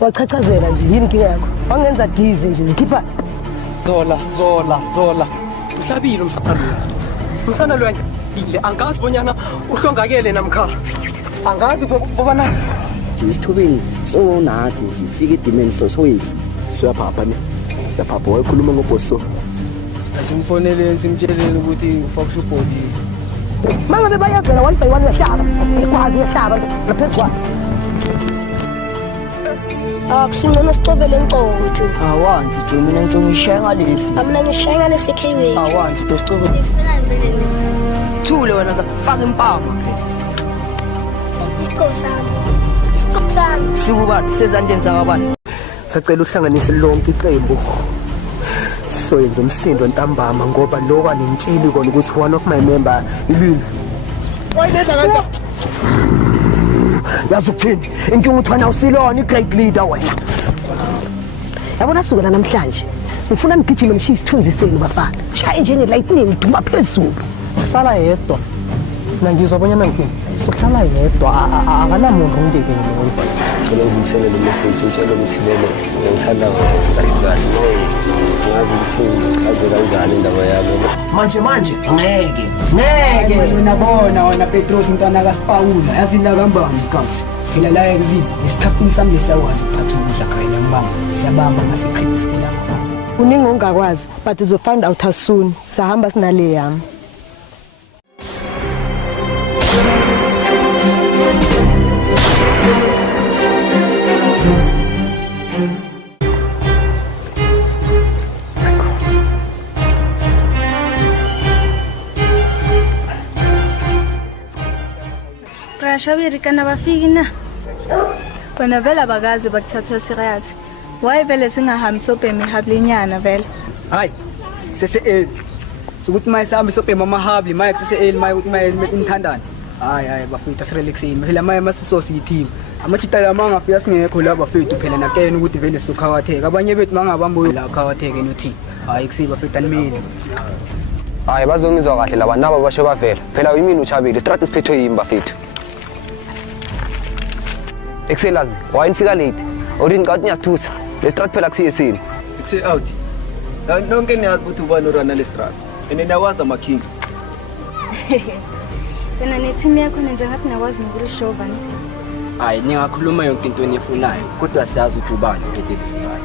wachachazela nje yini inkinga yakho wangenza dizi nje zikhipha Zola uhlabile umsana lo ile angazi bonyana uhlongakele namkha angazi bobana isithubeni so nathi nje ifike idimeni soyidla siyaphapha ne yaphapha wayekhuluma ngobhoso asimfonele simtshelele ukuthi ufaka support mangabe bayavela 1 by 1 uyahlaba ikwazi uyahlaba laphezu Akusingcono sicovele enkonto. awanti jo mina ngitsho ngishaye ngalesi Mina ngishaya ngalesi KW. awanti jo sicovele thule wena zakufaka impama Isikosami. sikubathi sezandleni zakabani sacela uhlanganise lonke iqembu soyenza umsindo ntambama ngoba lokwa nentshili kona ukuthi one of my member ilini wayileza kanti yazi ukuthini inkinga uthana usilona i-great leader wena yabona sukela namhlanje ngifuna nigijime nishiye isithunzi senu bafana shaye njenge-lightning iduma phezulu uhlala yedwa mina ngizwa bonyana ngithini uhlala yedwa akanamuntu umndekeni loyo ngicela ngimsele lo message utshela ukuthi vele ngithanda kahle kahle ngazi ukuthi ngichaze kanjani indaba yabo manje ngeke unabona wona Petros umntwana kaSipawula yazila kambamba isikhathi phela la ekuzini isikhaphini sami lesiyakwazi ukuphatha ukudla khaya ngibamba siyabamba ngasikhithi siphila uningi ongakwazi but uzofind out as soon sahamba sinale yami Shabiri kana bafiki na. Bona vela bakazi bakuthatha serious. Why vele singahambi sobhemi hablinyana vele. hayi sese sokuthi mayisambe sobhema amahabli maye sese maye ukuthi maye imthandana hayi bafethu asirelaxeni phela maye masisosi i-team amachita la mangafika singekho la bafethu phela nakena ukuthi vele sokhawatheka abanye bethu mangabambo la khawatheke nothi hayi kusiba bafethu animini hayi bazongizwa kahle labantu nabo basho bavela phela yimini uChabile istrati siphethwe yimi bafethu Excelazi wayinifika late orini qathi niyasithusa le strat phela kusiyesini Ikuse out nonke niyazi ukuthi ubani orana le strat niyawazi amaking Wena neteam yakho nenza ngathi nakwazi nokulishova ni. hayi ningakhuluma yonke into enifunayo kodwa siyazi ukuthi ubani uphethe strat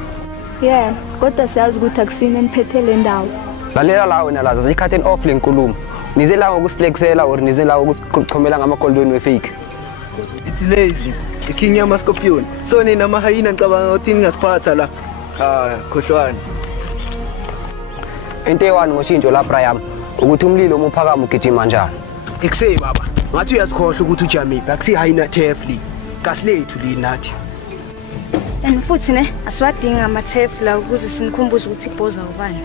Yeah, kodwa siyazi ukuthi akusini eniphethe le ndawo. lalela la wena laza zikhatheni off lenkulumo nize la ngokusiflexela or nize la ukuchomela ngamagoldweni wefake it's lazy iking yama scorpion so nina mahayina ngicabanga ukuthi ningasiphatha la khohlwane into ewani ngoshintsho la Brian ukuthi umlilo umuphakama ugijima kanjani ekuse baba ngathi uyazikhohle ukuthi ujamiphi akusihayina tefli kasilethu linathi And futhi ne asiwadinga amathefu la ukuze sinikhumbuze ukuthi ibhoza ubani.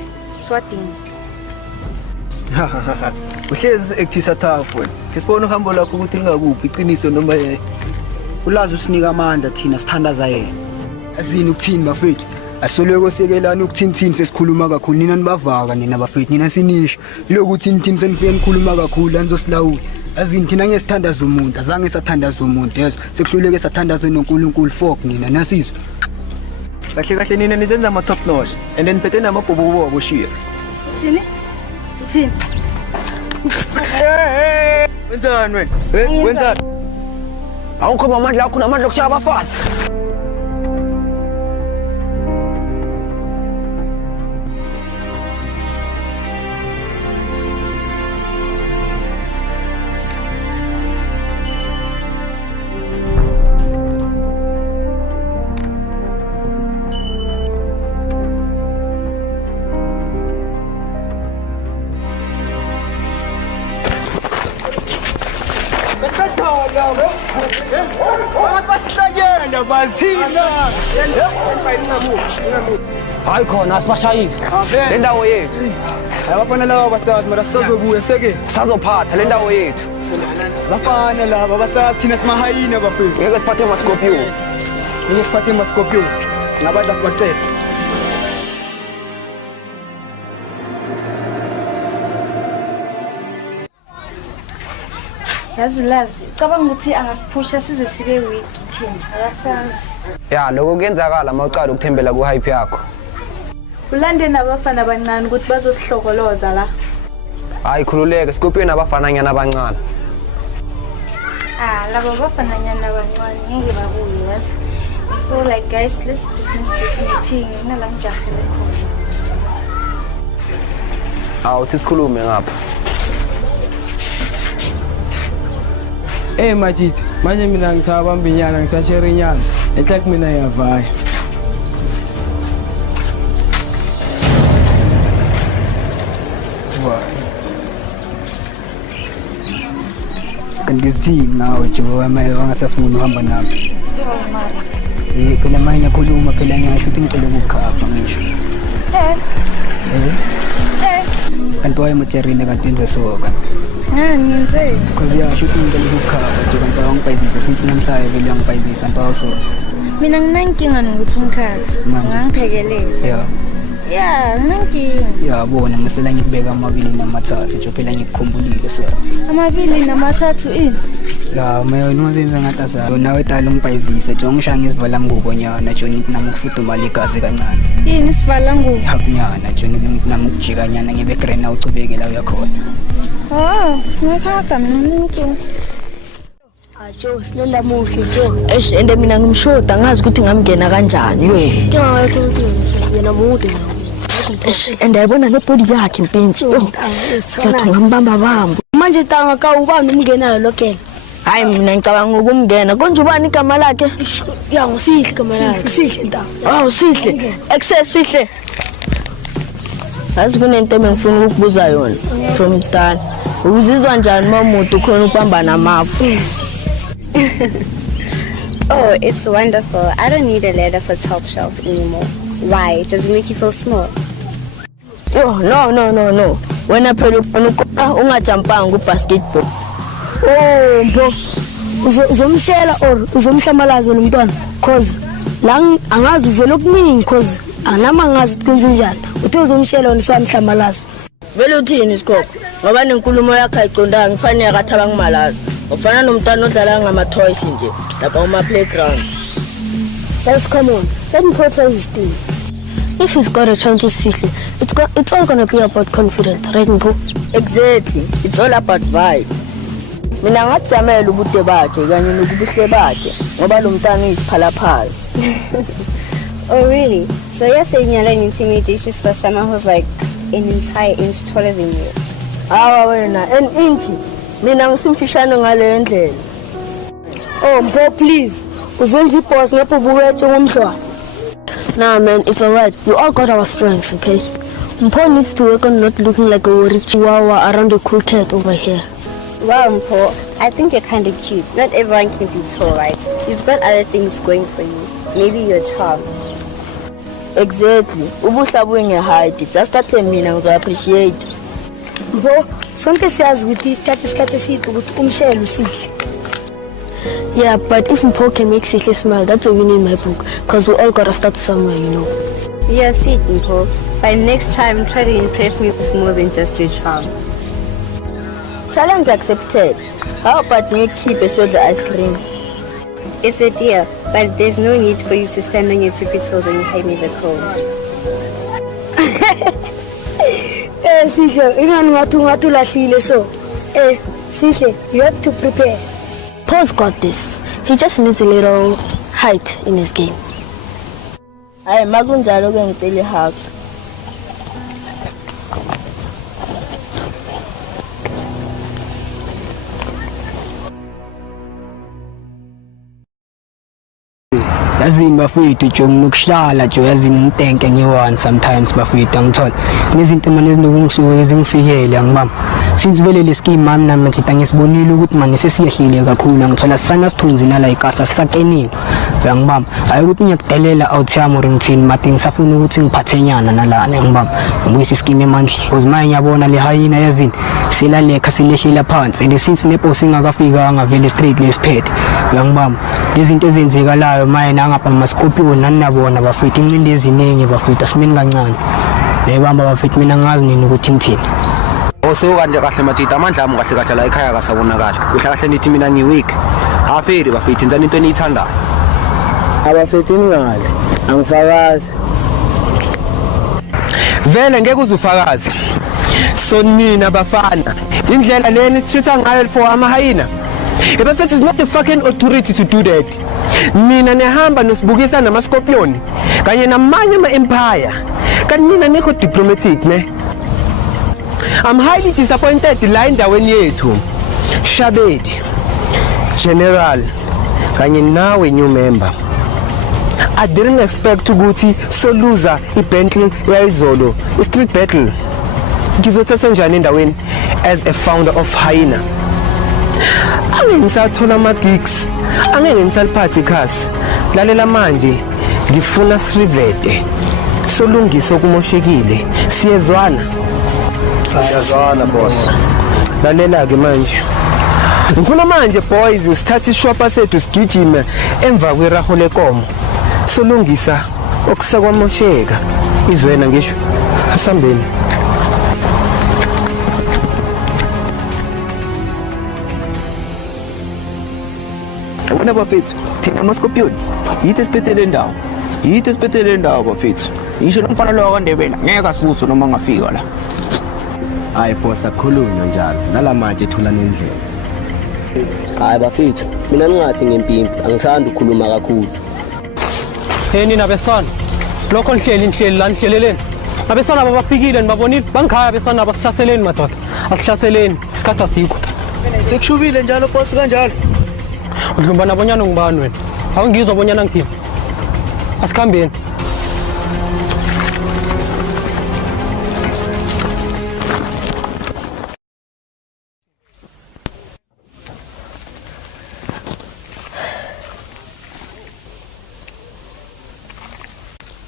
Siwadinga. uhlezi ekuthisa thafu wena ngisibona uhambo lakho ukuthi lingakuphi iqiniso noma ulazi usinika amandla thina sithandaza yena azini ukuthini bafethu asoloko sekelana ukuthini sesikhuluma kakhulu nina nibavaka nina bafethu nina sinisho lokuthi thini senifike nikhuluma kakhulu anizosilawula azini thina ngesithandaza umuntu azange sathandaza umuntu yezo sekuhluleke sathandaza noNkulunkulu folk nina nasizwe kahle nina nizenza ama top notch and then phethe namabhobo aboshiya Thini? Thini? wenzani wena wenzani awukho amandla akho namandla okushaya abafazi hayi khona asibashayile le ndawo yethu abafana laba basazi mara sizobuya seke sazophatha le ndawo yethu bafana laba basazi thina simahayina bafethu ngeke siphathe amaskopio ngeke siphathe amaskopio singabadla sibacela yazi ulazi cabanga ukuthi angasiphusha size sibe weak thina akasazi ya lokho kuyenzakala mawuqala ukuthembela ku hype yakho ulande nabafana abancane ukuthi bazosihlokoloza la hayi khululeke Scorpion abafana nyana abancane labo bafana nyana abancane ngeke babuye yazi so like guys let's dismiss this meeting nala ngijahile khona uthi sikhulume ngapha Majid, manje mina ngisabamba inyana ngisashare inyana. Enhlak mina yavaya. Kanti sithini nawe Joe wangasafuna ukuhamba nami. Phela manje ngikhuluma phela ngiyasho ukuthi ngicela ukukhapha ngisho. Kanti wayemotsherine kanti enze soka. ngenze Because yasho ukuthi ngicela ukukhapha nje kanti awangibhayizisa since namhlanje vele uyangibhayizisa nto awuso. mina nginankinga nokuthi umkhalo ngangiphekeleza nginankinga Yabona ngisela ngikubeka amabili namathathu nje phela ngikukhumbulile so. amabili namathathu ini Mina nozenza ngathi azayo nawe tala ungibhayizisa nje ngishaya ngizivala ngubonyana Johnny nami ukufudumala igazi kancane. yini sivala ngubo Hakunyana Johnny nami ukujikanyana ngibe grand na ucubeke la uyakhona. Ngakhatha mina nginankinga Joe silela muhle Joe ende mina ngimshoda ngazi ukuthi ngamngena kanjani yena mude ende ayibona le body yakhe impintshi sathi ngambamba bamba manje tanga ka ubani umngenayo lokela hayi mina ngicabanga ukumngena konje ubani igama lakhe ngusihle igama lakhe sihle nta sihle excess sihle azi kunento engifuna ukubuza yona from Dana uzizwa njani mamuntu khona ukubamba namafu Oh, it's wonderful. I don't need a ladder for top shelf anymore. Why? Does it make you feel small? No. Wena phela ungajumpanga kubasketball. Mbo. Uzomshela or uzomhlamalaza lo mntwana cause la angazi uzela okuningi cause anama ngazi kwenze njani. Uthi uzomshela wona swamhlamalaza. Vele uthini isikhopo? Ngoba nenkulumo yakhe ayiqondanga ifanele akathaba ngimalaza. Ufana nomntwana odlala ngama-toys nje lapha kuma-playground. Let's come on. Let him portray his team. If he's got a chance to Sihle, it's all gonna be about confidence, right, Mpo? Exactly. It's all about vibe. Mina ngajamela ubude bakhe kanye nokubuhle bakhe ngoba lo mntwana uyisiphalaphala. Oh, really? So you're saying you're learning intimidations for someone who's like an entire inch taller than you? Wena, an inch. Mina ngisimfishane ngale ndlela. Mpo, please. Uzenza iboss ngapha bukwethe ngomhlwa. Nah, man, it's alright. We all got our strengths, okay? Mpo needs to work on not looking like a worried chihuahua around a cool cat over here. Well, Mpo, I think you're kind of cute. Not everyone can be tall, right? You've got other things going for you. Maybe your charm. Exactly. Ubuhla buyenge-height. Just that mina ngizo-appreciate. Mpo, sonke siyazi ukuthi thatha isikhathi eside ukuthi umshayele uSihle. Yeah, but if Mpo can make Sihle smile, that's a win in my book. Because we all gotta start somewhere, you know. You're sweet, Mpo. By next time, try to impress me with more than just your charm. Challenge accepted. How about me keep a soda ice cream? It's a deal, but there's no need for you to stand on your tippy toes when you pay me the code. Sihle, ingani ngathi ulahlile so. Sihle, you have to prepare. Paul's got this. He just needs a little height in his game. Hayi makunjalo ke ngicela ihug. Yazini bafowethu Joe nginokuhlala Joe yazini ngitenke ngiwani sometimes bafowethu angithola nezinto manje ezinokungisukela ezingifikele angibamba since vele le scheme mami nami nje ngisibonile ukuthi manje sesiyehlile kakhulu angithola sisana sithunzi nala ikasa sisakenini uyangibamba hayi ukuthi ngiyakudelela out yami ngithini mati ngisafuna ukuthi ngiphathenyana nalana angibamba ngibuyisa ischeme emandla because manje ngiyabona le hyena yazini silalekha silehlela phansi and since neposi ingakafika ngavele straight lesiphethe uyangibamba izinto ezenzekalayo manje ngapha ama-Scorpion naninabona bafethu incindezi eziningi bafethu asimeni kancane nebamba bafethu mina ngazi nini ukuthi ngithini Osokande kahle mathita amandla ami kahle kahle la ekhaya kasabonakala. Kuhla kahle nithi mina ngiweak. Aferi bafethu nzani into eniyithandayo. Abafethu ngale. Angifakazi. Vele ngeke uzufakaze. So nina bafana, indlela leni sithatha ngayo for amahayina. Abafethu is not the fucking authority to do that. Mina nehamba nosibukisa namascorpion kanye namanye ama-empire. Kanti nina nekho diplomatic ne. I'm highly disappointed la endaweni yethu. Shabedi, General, kanye nawe new member. I didn't expect ukuthi soluza iBentley yayizolo, street battle. Ngizothatha njani endaweni as a founder of Hyena. Angeke ngisathola ama-gigs, angeke ngisaliphatha ikhasi. Lalela manje, ngifuna sirivete. Solungisa okumoshekile. Siyezwana? Siyazwana boss. Lalela-ke manje. Ngifuna manje boys sithathe ishopha sethu sigijime emva kweraho lekomo. Solungisa okusakwamosheka. Izwena ngisho. Asambeni. Wena bafethu, thina ama-scorpions, yithi esiphethe le ndawo bafethu. Ngisho nomfana lo kwaNdebele ngeke asibuse noma ngafika la. Hayi boss akukhulunywa njalo. Nalamanje thula nendlela. Hayi bafethu, mina ningathi ngempimpi, angisandi ukukhuluma kakhulu. Nina besana. Lokho nihleli la nihleleleni. Abesana babafikile nibabonile bangikhaya abesana basishaseleni madoda. Asishaseleni isikhathi asikho. Sekushubile njalo boss kanjalo. Udlumbana bonyana ngibani wena? Awungizwa bonyana ngithini? Asikhambeni.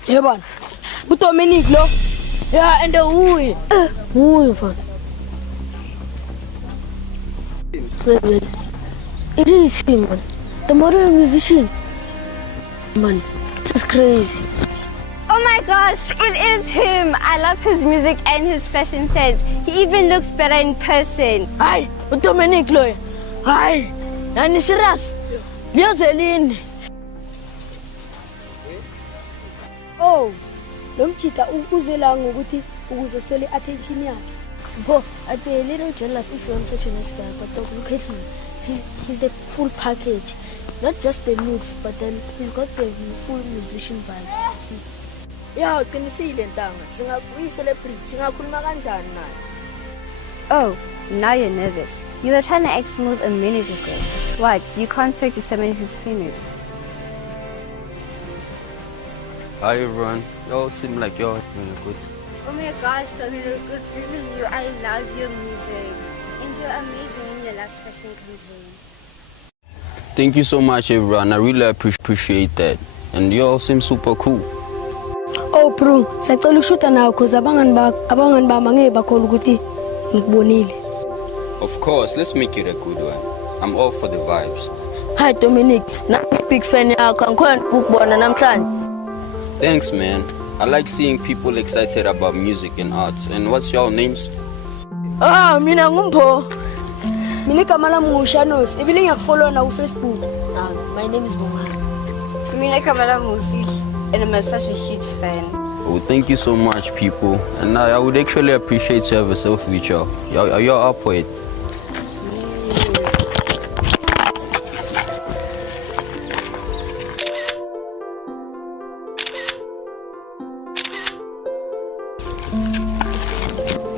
Yebona. UDominic lo. Yeah, and uye. Uye mfana. Wait. It is him, man. The modern musician. Man, this is crazy. Oh my gosh, it is him. I love his music and his fashion sense. He even looks better in person. Hi, Dominic lo. Hi. Yani serious. Liyozelini. Oh, lo mchita uzela ngokuthi ukuze sithole attention yakhe. Bo, at a little jealous if you're such a nice guy, but look at him. He's the full package. Not just the looks, but then he's got the full musician vibe. See? Yeah, uqinisile ntanga. Singakuyi-celebrate, singakhuluma kanjani naye? Oh, now you're nervous. You were trying to act smooth a minute ago. What, you can't talk to someone who's famous? Hi everyone, y'all seem like y'all doing good. Oh my gosh, Tommy, look good seeing you. I love your music. And you're amazing in your last fashion campaign. Thank you so much everyone, I really appreciate that. And y'all seem super cool. Oh bro, sacela ukushuta nawe cause abangani bami ngeke bakhona ukuthi ngikubonile. Of course, let's make it a good one. I'm all for the vibes. Hi Dominic, I'm a big fan yakho. Ngikhona ukubona namhlanje. Thanks man. I like seeing people excited about music and arts. And what's your names? Mina ngumpho. Mina igama lami nguShanos. Ibile ngiyakufollow na uFacebook. My name is Bongani. Mina Kamala Musi, and I'm such a huge fan. Oh, thank you so much people. And I would actually appreciate to have a selfie with y'all. You're up for it.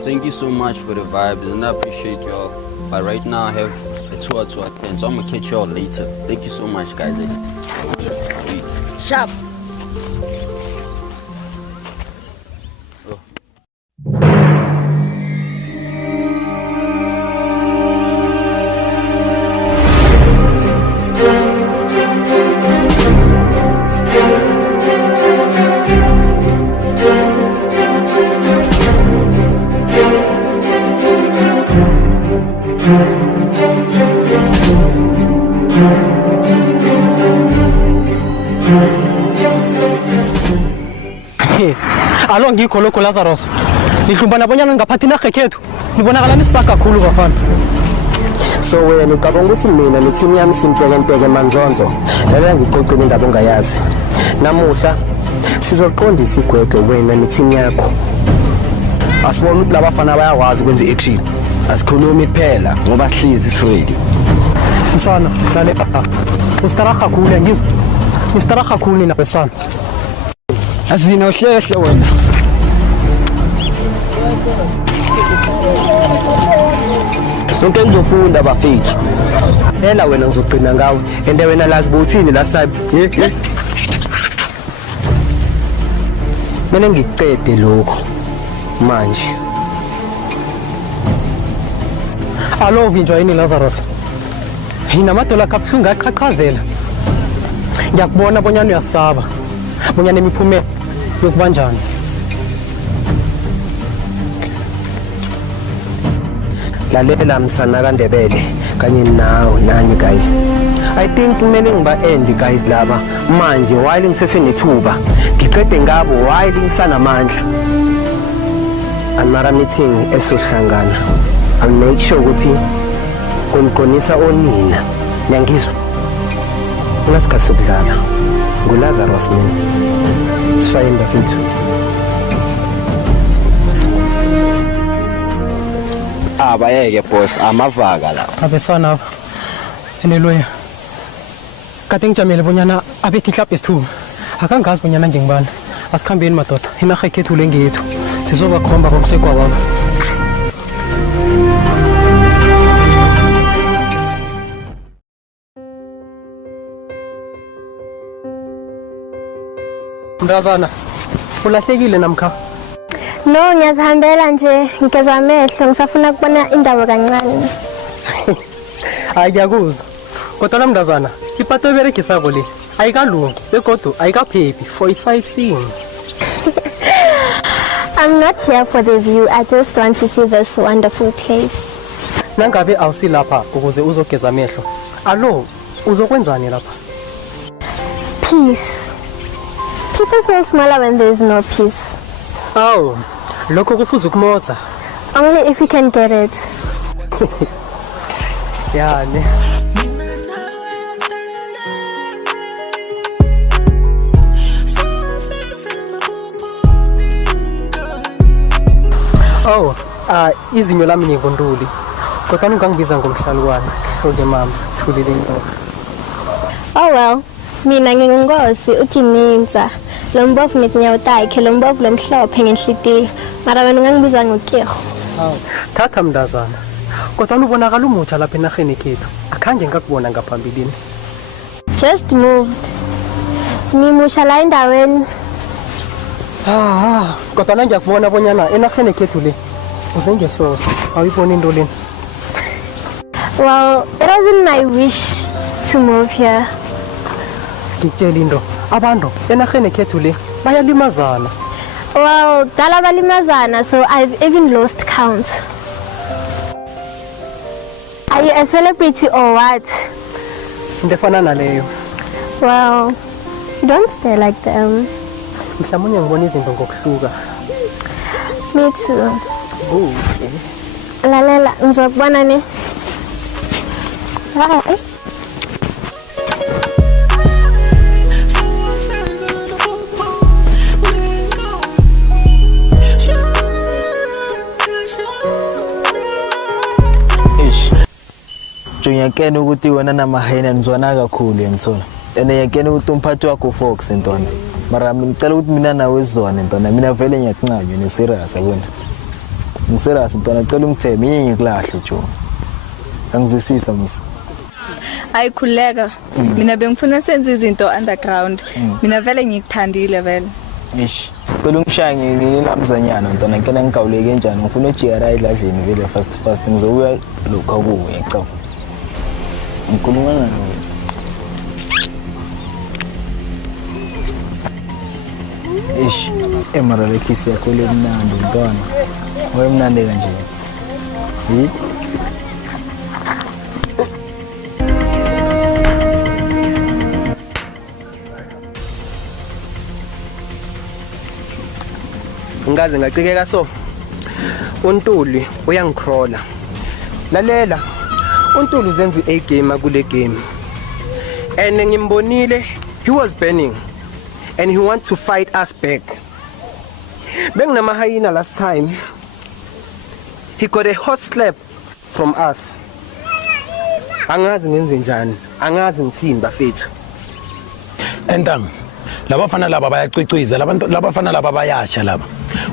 Thank you so much for the vibes and I appreciate y'all. But right now I have a tour to attend, so I'm gonna catch y'all later. Thank you so much guys. Peace. Sharp. Alo ngikho lokho Lazarus. Ngihlumbana bonyana ngaphathi inarha ekhethu nibonakala nisibhaga kakhulu bafana. So wena ucabanga ukuthi mina ne-team yami simtekenteke manzonzo lalela ngiqoqile indaba ongayazi. Namuhla sizoqondisa igwegwe wena ne-team yakho. Asibona ukuthi labafana bayakwazi ukwenza i-action. Asikhulumi kuphela ngoba sihlezi siready. Msana lalela ustaraha kakhulu ngizwa. Istaraha kakhulu nina besana. Azina uhlehle wena. Sonke ngizofunda bafethu. Lela wena ngizogcina ngawe. Ende wena lazi bothini last time. Mina ngicede lokho manje. Alo vinjwa yini Lazarus. Hina madola kabuhlungu aqhaqhazela. Ngiyakubona bonyana uyasaba. Bonyana imiphumela yokubanjani. Lalela msana kaNdebele kanye nawe nani guys. I think kumele ngiba-end guys laba manje while ngisesenethuba ngiqede ngabo while ngisanamandla. Another meeting esohlangana. I'll make sure ukuthi kumqonisa onina. Ngiyangizwa. Ngasikhathi sokudlala. NguLazarus mina. Sifayini bafethu. Abayeke boss amavaka la. Abesana aba. Eneloya. Kade ngijamele bonyana abethi club is2. Akangazi bonyana ngingibani. Asikhambeni madoda. Inarha ekhethu lengethu. Sizobakhomba bomsekwa baba. Mntazana, ulahlekile namkha? No, ngiyazihambela nje, ngigeza amehlo, ngisafuna kubona indawo kancane. Hayi ngiyakuzwa. Kodwa mntazana, ipato eberegisako le ayikalungi begodu ayikaphephi for sightseeing. I'm not here for the view, I just want to see this wonderful place. Nangabe awusilapha ukuze uzogeza amehlo. Alo, uzokwenzani lapha? Peace. People feel smaller when there's no peace. Oh, lokho kufuze ukumotsa. Only if you can get it. Yani. Oh, izinyo lami ngikunduli. Kodwa ungangibiza ngomhlalukwane. Hlole mama, thulile into. Oh well, mina ngingungosi uKininza. Lo mbovu netinyawo takhe, lo mbovu lemhlophe ngenhlitiyo. Mara wena ungangibiza ngoKirho. Hawu, thatha mntazana. Kodwa ubonakala umutsha lapha enarheni ekhethu. Akhange ngakubona ngaphambilini. Just moved. Ngimusha la endaweni. Kodwa ngiyakubona bonyana enarheni ekhethu le uzengehloso. Awuyibona into leni? Well, it wasn't my wish to move here. Ngitshela into. Abantu enarheni ekhethu le bayalimazana. Well, dala balimazana, so I've even lost count. Are you a celebrity or what? Into efana naleyo. Well, you don't stare like them. Mhlawumbe ngibona izinto ngokuhluka. Me too. Okay. Lalela, ngizokubona ne. Bye. Ngiyakena ukuthi wena namahayina nizwana kakhulu yangithola. Ngiyakena ukuthi umphathi wakho Fox ntona. Mara ngicela ukuthi mina nawe sizwane ntona. Mina vele ngiyacinqanywa ne serious yabona. Ngiserious ntona ngicela ungitheme yini ngikulahle jo. Angizwisisa misa. Ayikhuleka. Mina bengifuna senze izinto underground. Mina vele ngikuthandile vele. Eish. Cela ungishaye ngilamzanyana ntona ngikena ngigawuleke kanjani. Ngifuna uJR edladleni vele fast ngizobuya lokho kuwe ngicela. Ngikulunyana nawe. Eish, emara lekisi yakho lemnandi ntwana. Wemnandi kanje. Ngaze ngacikeka so. uNtuli uyangikrola. Lalela, uNtuli uzenza A game kule game. And ngimbonile, he was burning and he wants to fight us back. Benginama hyena last time. He got a hot slap from us. Angazi ngenze njani, angazi ngithini bafethu. Entang, labafana laba bayacwicwiza, labafana laba bayasha laba.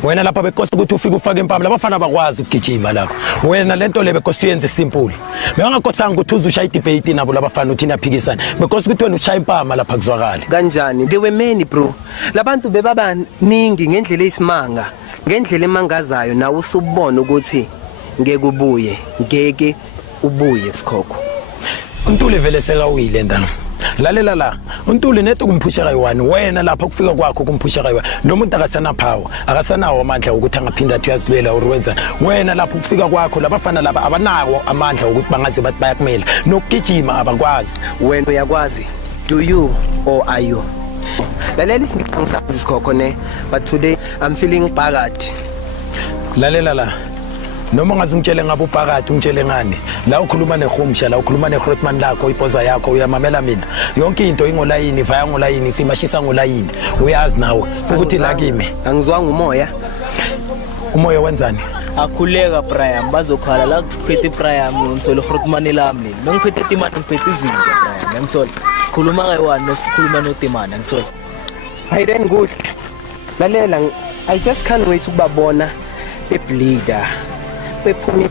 Wena lapha bekosi ukuthi ufike ufake impama, labafana bakwazi ukugijima lapha. Wena lento le bekosi yenze simple. Bengakosanga ukuthi uzushaya idebate nabo labafana uthina phikisana. Bekosi ukuthi wena ushaya impama lapha kuzwakala. Kanjani? There were many bro. Labantu bebabaningi ngendlela esimanga, ngendlela emangazayo nawe usubona ukuthi ngeke ubuye Sikhokho. uNtuli vele sekawile ndana. Lalela la, uNtuli nethi kumphusha kayi1 wena lapha kufika kwakho kumphusha kayi1. Lo muntu akasana power, akasanawo amandla ukuthi angaphinda athi uyazilwela uwenza. Wena lapha kufika kwakho labafana laba abanawo amandla ukuthi bangaze bathi bayakumela. Nokugijima abakwazi. Wena uyakwazi. Do you or are you? Lalela isingisazi Sikhokho ne, but today I'm feeling phakathi. Lalela la. Noma ngazungitshele ngabe uphakathi ungitshele ngani la ukhuluma neHomsha la ukhuluma neGrootman lakho ipoza yakho uyamamela mina yonke into ingolayini vaya ngolayini simashisa ngolayini uyazi nawe ukuthi la kimi angizwanga umoya wenzani akhuleka Brian bazokhala la kuphethe Brian ngitsolo Grootman lami ngiphethe Timana ngiphethe izinto Brian ngithola sikhuluma kayi1 nesikhuluma noTimana ngithola Hey then good lalela I just can't wait ukubabona bebleeder bephuma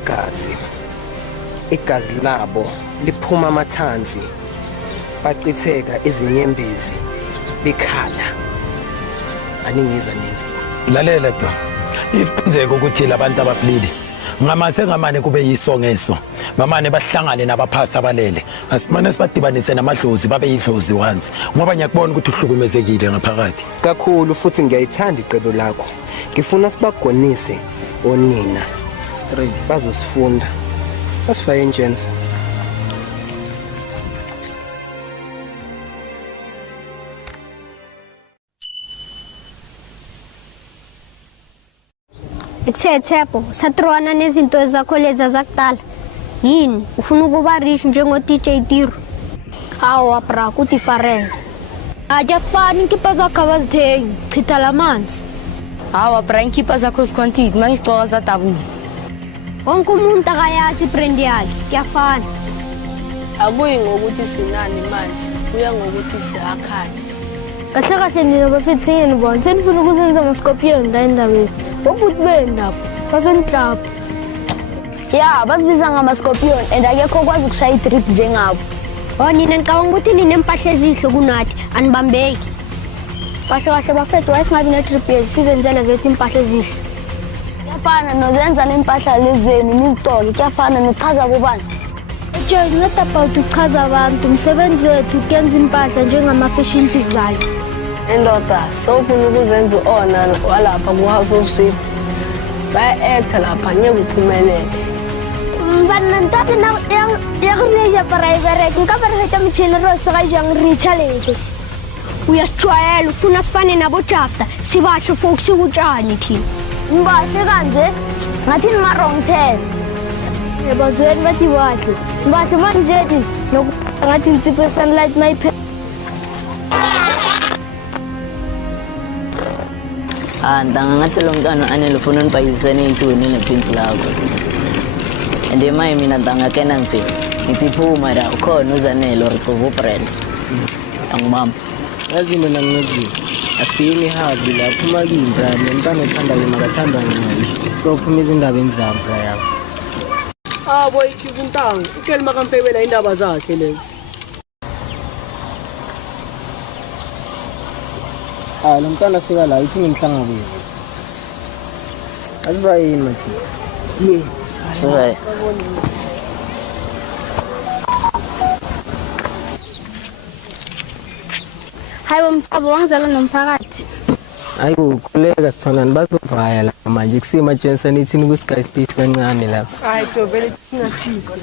igazi labo liphuma amathanzi bacitheka izinyembezi bekhala aningizwa nini lalela do ifenzeka ukuthi labantu abablili ngamase ngamane kube yisongeso mamane bahlangane nabaphasi abalele asimane sibadibanise namadlozi babe yidlozi once ngoba ngiyakubona ukuthi uhlukumezekile ngaphakathi kakhulu futhi ngiyayithanda icebo lakho ngifuna sibagonise onina bazosifunda sasifaye injenzi Ithepho satrwana nezinto zakho leza zakudala yini ufuna ukuba rich njengo DJ Tiro hawa bra kuthi fareng ajafani nkipa zakho abazithengi chitha lamanzi hawa bra nkipa zakho zikonti mangicwa zatabu wonke umuntu akayazi brand yakhe kuyafana akuyi ngokuthi sinani manje kuya ngokuthi siyakhanya kahle kahle nina bafitsini bona senifuna ukuzenza amaScorpion la endaweni bobuthi bendaba basenhlapha ya basibiza ngamaScorpion and akekho kwazi ukushaya itrip njengabo nina ngicabanga ukuthi nina empahla ezihle kunathi anibambeki kahle kahle bafethu wayesingabi netrip yethu sizenzele zethu impahla ezihle kuyafana nozenza nempahla lezenu nizicoke kuyafana nochaza kubani It's not about ukuchaza abantu umsebenzi wethu kuyenza impahla njengama-fashion design endoda sofuna ukuzenza ona walapha kuhouse of sweet baya-acta lapha ngeke uphumelele banantati ya go reja paraebereke nka baregetša metšhene ro se ga jang re tšhalete o ya sejwaela ufuna sifane nabojafta sibahle folk sikutshane thina mbahle kanje ngathi nima-wrong ten bazweni bathi bahle mbahle manjeni ngathi ntsiphe sunlight mayiphe ndanga ngathi lo mntwana anelofuna unibhayisisene ey'nsukwini neprinsi lakho and emaye mina ndanga kena ngithi phuma la ukhona uzanele or Gcobo uBrenda angimama yazi mina ngingezile asibhekeni ihabi la phuma kinjani umntwana othandayo makathandwa ngisho so phuma izindabeni zami Brian boy chief uNtango ukele makampebela indaba zakhe lezo lo mntwana sika la ithi ngimhlanga kuye asibayini mathi asibayi hayi msabo wangizala nomphakathi hayi ukhuleka sithonani bazovaya la manje kusima Jensen ithini ku Sky Speech kancane lapha hayi vele singasiko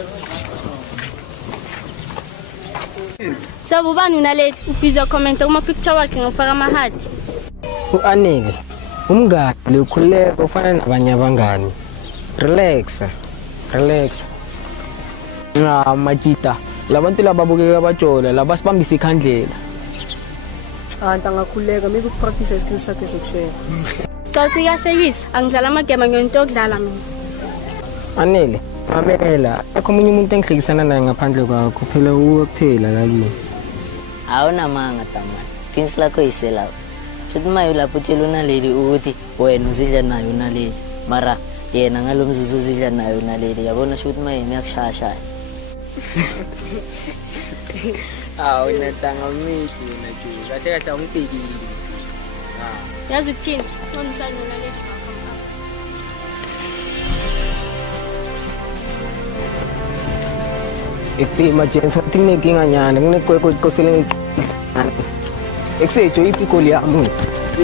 Sabo bani unaleti ubizwa comment uma picture wakhe ngofaka amahadi uanele umngane ukhuleka ufana nabanye abangani Relax. Majita. Labantu lababukeka bajola, labasibambisa ikhandlela. Antangakhuleka maybe ukupractice iskills sakhe sokushaya. Cathi uyahlekisa, angidlala amagema ngento yokudlala mina. Anele, mamela, akho umunye umuntu engihlekisana naye ngaphandle kwakho, phela uwe kuphela la kimi. Awunamanga tamani. Skins lakho yisela. Futhi maye lapho utshela unaleli ukuthi wena uzidla nayo unaleli. Mara yena ngalomzuzu uzidla nayo unaleli. Yabona futhi maye niyakushaya. Awu natanga mithi wena Ju. Kahle ungibhekile. Yazi ukuthini? Ngisana unaleli. Iktima James, tinginenkinga nyana, nginekwekwe ikosele Eksijo ipikoli yami.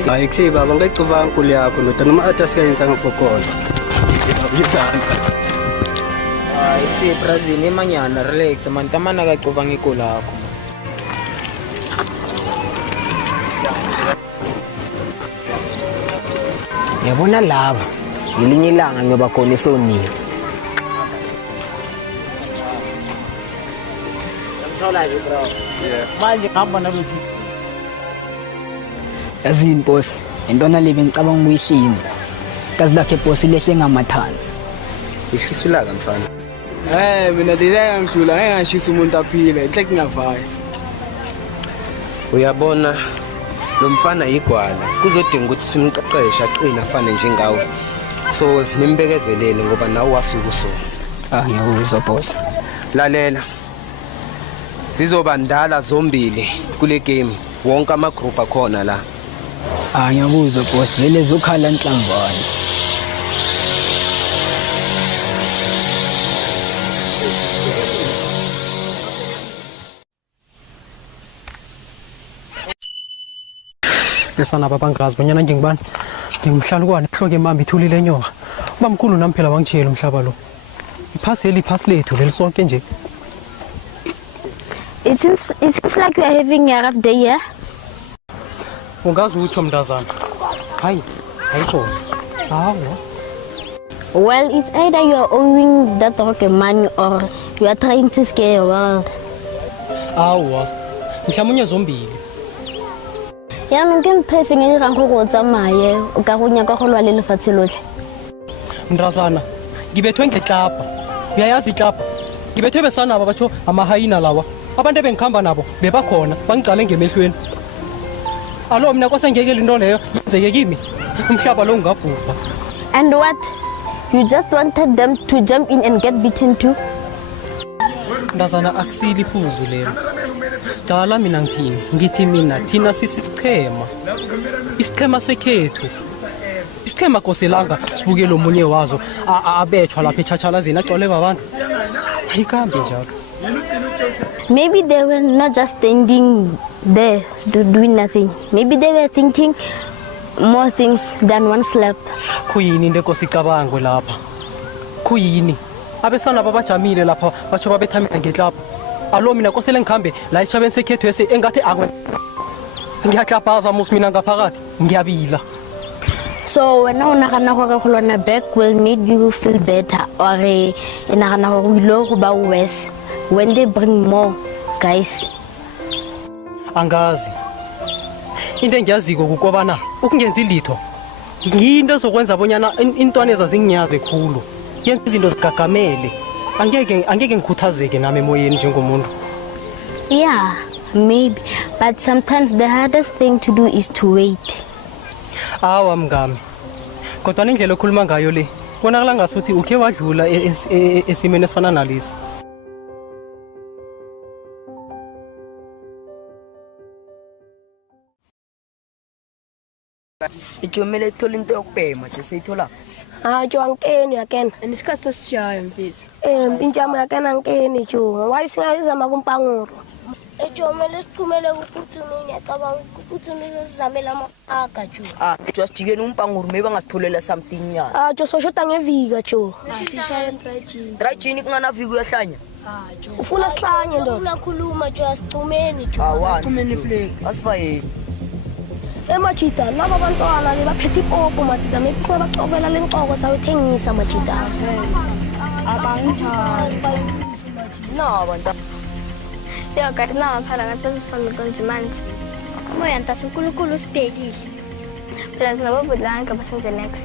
Hayi kusiba bangayicova inkulu yakho ndoda noma athi kayenza ngokokona. Ngiyithanda. Hayi si Brazil emanyana relax man tamana kacova ngikolo lakho. Yabona laba, ngelinye ilanga ngiyoba khona eSonini. Manje ngihamba nalothi Yazini boss, intwana lebe ngicabanga ukuyihlinza. Kazi lakhe boss lehle ngamathanzi. Ihlisa la mfana. mina dileka ngihlula ngangishisa umuntu aphile, inhle ngingavaya. Uyabona lo mfana igwala kuzodinga ukuthi simqeqeshe aqina afane njengawe. So nimbekezelele ngoba nawe wafika usona. Ngiyakuzwa boss. Lalela. Zizoba ndala zombili kule game. Wonke ama group akhona la. Ngiyakuzwa boss, vele zokhala enhlambane. Lesana babangazi bonyana ngingibani. Ngimhlalukwane ehloke mama ithulile nyoka. Ubamkhulu nami phela wangijiyela umhlaba lo. Iphasi lethu lelisonke nje. It seems like we are having a rough day here. Ungazi utsho mntazana. Hayi khona. Hawo. Well, it's either you are owing that rocket money or you are trying to scare your world. Awa. Mhlamunye zombili. Ya nke ntho e feng e dirang go go tsamaye o ka go nyaka go lwa le lefatshe lotlhe. Mntazana, ngibethwe ngetlapa. Uyayazi itlapa? Ngibethwe besana batsho amahayina lawa. Abantu ebengikhamba nabo bebakhona bangiqale ngemehlweni. Alo mina kwasengeke into leyo yenzeke kimi. Umhlaba lo ngabhubha. And what? You just wanted them to jump in and get beaten too? Mntazana akusili iphuzu lelo. Dala mina ngithini? Ngithi mina thina sisichema. Isichema sekhethu. Isichema koselanga sibukele omunye wazo abethwa lapha eChachalazini agcwele babantu. Ayikambi njalo. Maybe they were not just standing there doing nothing. Maybe they were thinking more things than one slap. Kuyini into ekosicabangwe lapha? Kuyini? Abesana babajamile lapha batsho babethamela ngetlapa. Alo mina kosele ngikhambe la eshabeni sekhethu ese engathi akwe. Ngiyaklapaza musi mina ngaphakathi. Ngiyabila. So when I nagana gore go lona back will make you feel better or nagana gore ilo go ba worse when they bring more guys. Angazi. Into engiyaziko ukubana ukungenza ilitho ngiyinto ezokwenza bonyana intwana ezazinginyaze khulu. Yenza izinto zigagamele. Angeke ngikhuthazeke nami emoyeni njengomuntu. Yeah, maybe, but sometimes the hardest thing to do is to wait. Awa mngami. Kodwa indlela okhuluma ngayo le bonakala ngasuthi ukhe wadlula esimene esifana nalesi. Ijomele ithola into yokubhema nje seyithola. Jo ankeni yakena. Anisikhathi sesishayo mfethu. Intshamo yakena ankeni jo. Wayisingayizama kumpanguro. Ejomele sichumele ukuthunu ngiyacabanga ukuthunu sizamela ama-aga jo. Jo sijikeni umpanguru maybe bangasitholela something nyana. Jo soshoda ngevika jo. Sishaye entrajini. Trajini kunganaviki uyahlanya. Jo. Ufuna sihlanye ndoda. Unakhuluma jo asichumeni jo. Awani. Asichumeni flag. Asifayeni. Majida laba bantwana baphethe ipopo Majida mekuse bacobela lencoko sawuthengisa Majida No, bantwana. Yo, kati na ngaphala ngathi basifambe konzi manje. Moya ntasi unkulunkulu usibhekile. Phela sinabobudlanga basenze next.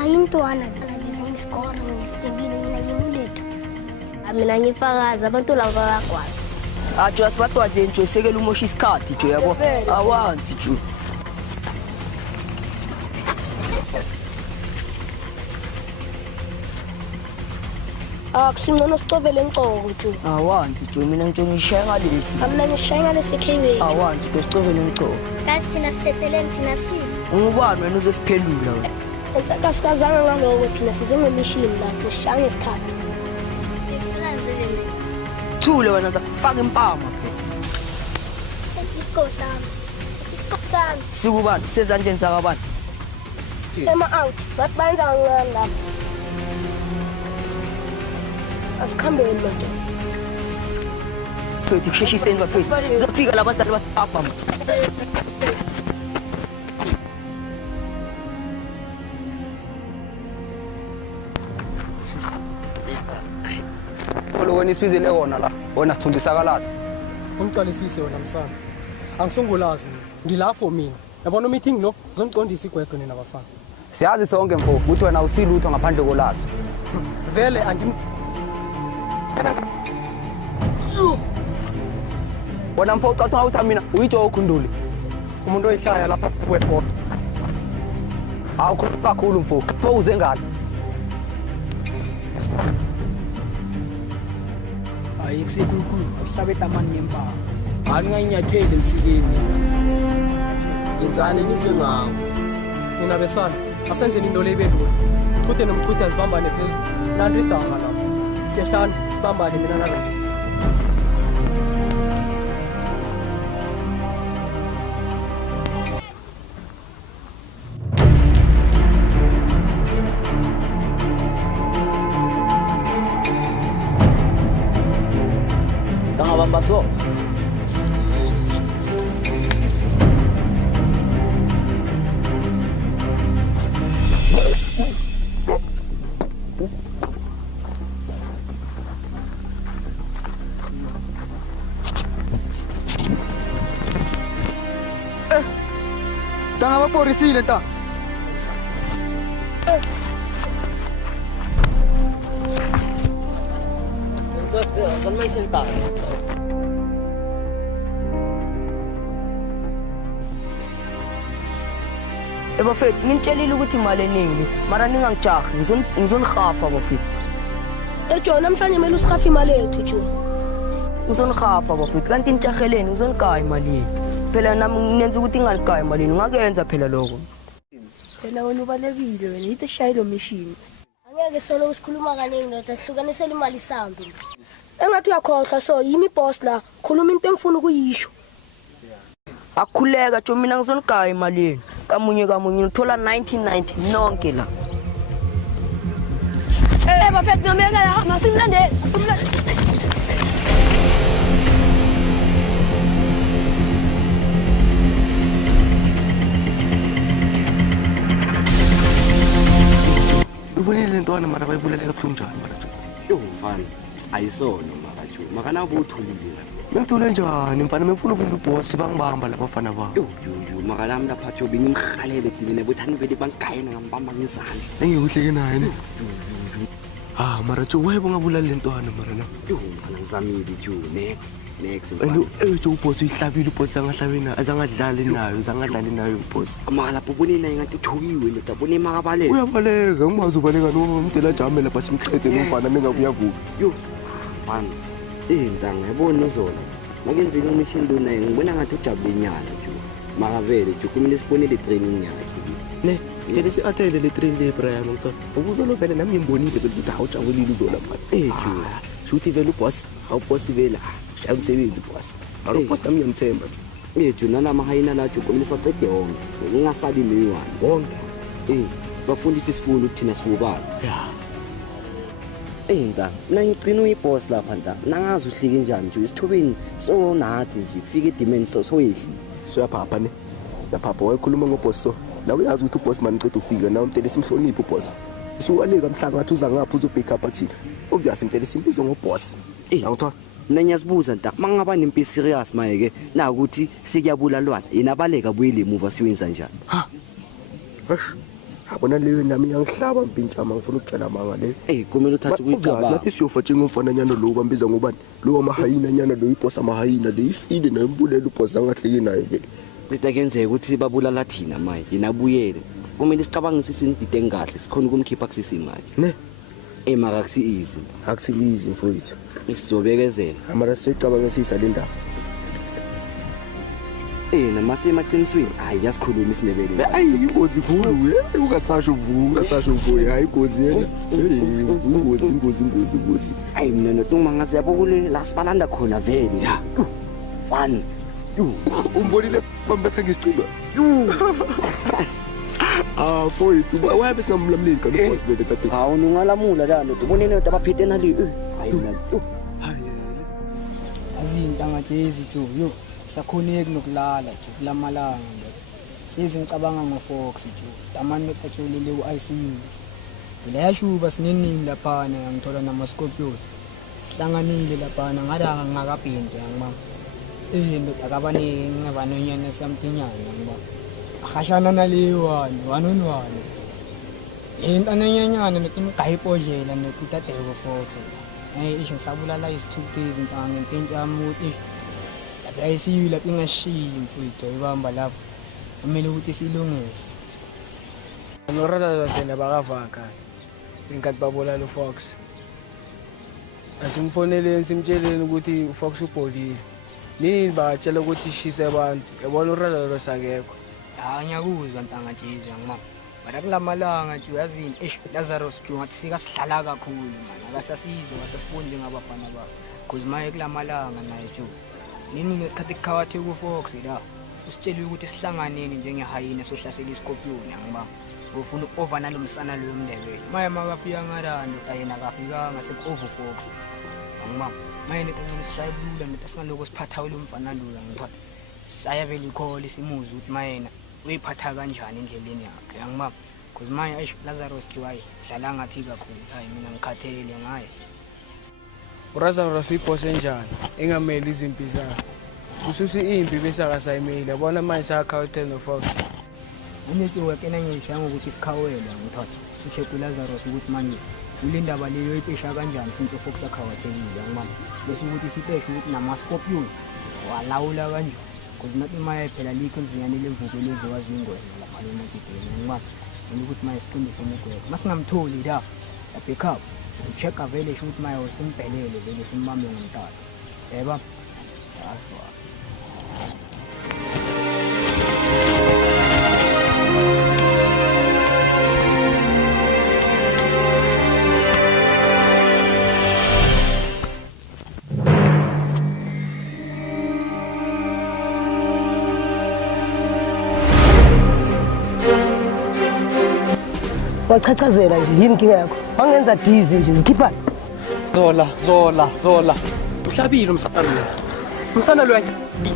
Ayintwana ngiziskora ngisibile mina yimulethu. Mina ngifakaza abantu laba bayakwazi. Ajo asibatwadle nje sekela umosha isikhathi nje yabo. Awanzi nje. Akusingcono sicovele encoko nje. Awanzi nje mina ngitsho ngishaya ngalesi. Mina ngishaya ngalesi KB. Awanzi nje sicovele encoko. Kasi thina sitetele thina sini. Ungubani wena uzosiphendula wena? Kasikazanga ngaloko thina size ngemishini lapho sishaya ngesikhathi. Thule wena zakufaka impama. Isikho sami. Isikho sami. Sikubani sezandleni zakabani? Ema out, bathi bayenza kancane lapho. Asikhambeni manje. Futhi kusheshiseni bafethu. Uzofika la bazali bapha. Lokho nisibizele wona la. Wona sithundisa kalazi. Umqalisise wena msana. Angisungulazi mina. Ngila for mina. Yabona meeting lo uzongicondisa igwegwe nina bafana. Siyazi sonke mfo ukuthi wena usilutho ngaphandle kolazi. Vele angim Wona mfo ucathi ngawusa mina uyijoke unduli. Umuntu oyihlaya lapha kwefort. Awukhuluma kakhulu mfo. Pho uze ngani? Ayikusekhulukhulu uhlabeta amani ngempawu. Aninganyatheli emsikeni. Yenzani nisingawo. Mina besana asenzeni into lebelula. Uqhuthe nomqhuthe azibambane phezulu. Nanti idanga lapho. Sihlanu sibambane mina nalo. Baso. Tanga vaporisile ta. Kan may senta. Bafethu ngitshelile ukuthi imali eningi mara ningangijahi ngizonihafa bafethu. Ejo namhlanje mele usihafa imali yethu jo. Ngizonihafa bafethu kanti intshaheleni ngizonikaya imali yethu. Phela nami nenza ukuthi ingalikaya imali ngakenza phela lokho. Wena wena ubalekile wena yithi shayilo machine. Angeke solo usikhuluma kaningi ndoda sihlukanisela imali sambi. Engathi uyakhohlwa so yimi boss la khuluma into engifuna ukuyisho. Akhuleka jo mina ngizonikaya imali yenu. Kamunye ngithola 1990 nonke la. Bafethu nomyekela masimlandeni asimlandeni. Ubonile lentwana mara bayibulale kabuhlungu njani mara. Yo mfana ayisona mara jo. Makana ubuthulile. Mengithule njani mfana mengifuna ukubona uboss bangibamba la bafana babo. Yo makala mna phatho benimkhalele dibene bothani vele bangigayena ngambamba ngizandla. Engikuhleke naye ne. Mara jo why bangabulala lentwana mara na. Yo mfana ngizamile jo next. Alo jo uboss ihlabile uboss angahlabena azangadlali nayo uboss. Amala bobone naye ngathi uthukiwe ndoda bone makabaleka. Uyabaleka ngimazi ubaleka noma umdela jame lapha simqede nomfana mengakuyavuka. Yo mfana intanga yabona uzona. Makenzini umishini naye ngibona ngathi ujabule nyana jo. Makavele jo kumele sibonele training yakhe. Ne ngeke siathele le train le Brian ngitho. Ukuzolo vele nami ngimbonile ukuthi awujabulile uzola phela. Jo shuthi vele uboss awupossibela shaya umsebenzi boss. Mara uboss nami ngiyamthemba jo. Jo nana mahayina la jo kumele sicede wonke. Ngingasabi miwani wonke. Bafundisa isifundo ukuthina sibubala. Nta mina ngigcina uyiboss lapha nta nangazi uhlike njani nje isithubeni so nathi nje fike edimeni so yehli soyaphapha ne Lapha wayekhuluma ngoboss so. Nawe uyazi ukuthi uboss man uceda ufika nawe mtele simhloniphe uboss. Usuwaleka mhlanga ngathi uza ngapha uzopick up athi. Obviously mtele simbizo ngoboss. Angithola. Mina ngiyazibuza nta mangaba nempi serious maye ke na ukuthi sekuyabulalwana yena baleka buyile emuva siwenza njani. Ha. Hash. Abona leyo nami yangihlaba mpintshama ngifuna ukutshela manga le. Kumele uthathe kuyicabanga. Nathi siyofa njengomfana nyana lo bambiza ngobani? Lo amahayina nyana lo iboss amahayina le ifile nembulela uboss angahleki naye ke. Bese kenzeka ukuthi babulala thina maye yena buyele. Kumele sicabangise isindide engahle sikhona ukumkhipha kusisini maye. Ne. Mara akusi easy mfowethu. Sizobekezela. Amara sicabangisisa le ndaba. Namase emaqinisweni hayi yasikhuluma isinebele. Hayi ingozi khulu ungasasho vuka hayi ingozi yena. Ingozi. Hayi mina noTungma ngase yabo kule la sibalanda khona vele. Ya. Fun. Umbonile bambetha ngesicimba. Mfowethu wayabe singamlamleni kanti uboss vele tate. Hawu ungalamula la ndoda ubonene ukuthi abaphethe nali. Hayi mina. Azintanga jezi jo. Sakhoneki nokulala nje kulamalanga size ngicabanga ngoFox nje amani methajolele ku-ICU layashuba sineningi lapha ngithola namascorpions sihlanganile lapha ngada ngakabhindi ngimama ndoda akabanengcebano somethingana ngimama ahashana naleyo one on one into ananyanyana notimgayipodlela nokutateko Fox isho sabulala is-2,000 pounds ngempintshami ukuthi ICU lapho ingashiyi mfowethu ibamba lapho kumele ukuthi silungise norala thina bakavaka inkathi babulala uFox asimfoneleni simtsheleni ukuthi uFox ubholile nini bakatshela ukuthi ishise abantu yabona urala lo sakekho ngiyakuzwa ntanga Jesu ngimama bara kulamalanga nje uyazini Lazarus nje ngathi sika sihlala kakhulu manje akasasizo ngasasibonde ngabafana ba because maye kulamalanga naye nje nini nesikhathi kukhawathe kuFox la usitshela ukuthi sihlanganeni njengehayina sohlasela iScorpion ngibaba ufuna ukova nalomsana lo yomndebele maye makafika ngarando ayena kafikanga sekuova Fox ngibaba maye netanyeni sishayibula nto singaloko siphatha lo mfana lo ngithatha saya vele ikhole simuza ukuthi mayena uyiphatha kanjani endleleni yakhe ngibaba because maye Lazarus Joy dlala ngathi kakhulu hayi mina ngikhathele ngaye uRazarus uyiphose enjani engameli izimpi zakhe ususi impi bese akasayimeli yabona manje sakhawathela noFox umuntu wekena ngisho ngokuthi sikhawela ngithatha sishe kuLazarus ukuthi manje ulindaba leyo ipesha kanjani futhi uFox akhawathekile ngibaba bese ukuthi sipeshe ukuthi namascorpion walawula kanjani because nathi maye phela likho nzinyane lemvuko leziwazi ingozi lapha eMotibheni ngibaba ukuthi maye siqindise umgwebo masingamtholi la back up ucheck vele shoot maye usimbhelele vele simbambe ngomntana yeba aswa wachachazela nje yini inkinga yakho wangenza dizi nje zikhiphana Zola uhlabile umsana lo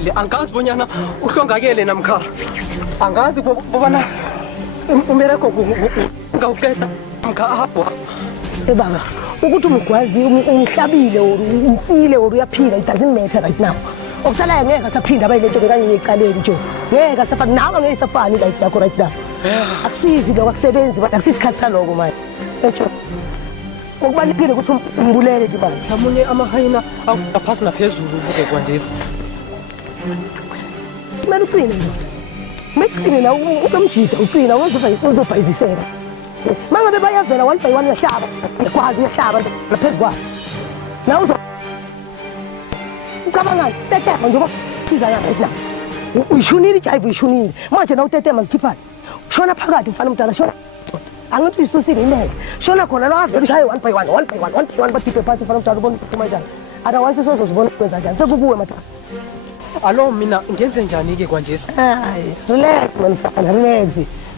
ile angazi bonyana uhlongakele namkha angazi bobana umereko ngawuqeda namkha ahapwa baba ukuthi umgwazi umhlabile umfile uyaphila it doesn't matter right now okusalayo ngeke asaphinda abayilento bekanye ngeqaleni nje ngeke asafani nawe ngeke isafani like yakho right now akusizi lokho akusebenzi but akusisikhathi saloko manje etsho okubalekile ukuthi umbulele nje baba mhlawumbe amahayina aphasi naphezulu kuze kwandisa kumele ucine mecine na unomjida ucina uzofayizisela mangabe bayavela one by one uyahlaba ekwazi uyahlaba laphezu kwayo na uzo ucabangani tetema nje siza yana right now uyishunile ijive uyishunile manje na utetema zikhiphana shona phakathi mfana mdala shona angithi isusile imele shona khona la vele ushaye one by one batiphe phansi mfana mdala ubona uphuma kanjani otherwise sozozibona kwenza kanjani sekubuwe mathana alo mina ngenze njani ke kwanje hayi relax mfana relax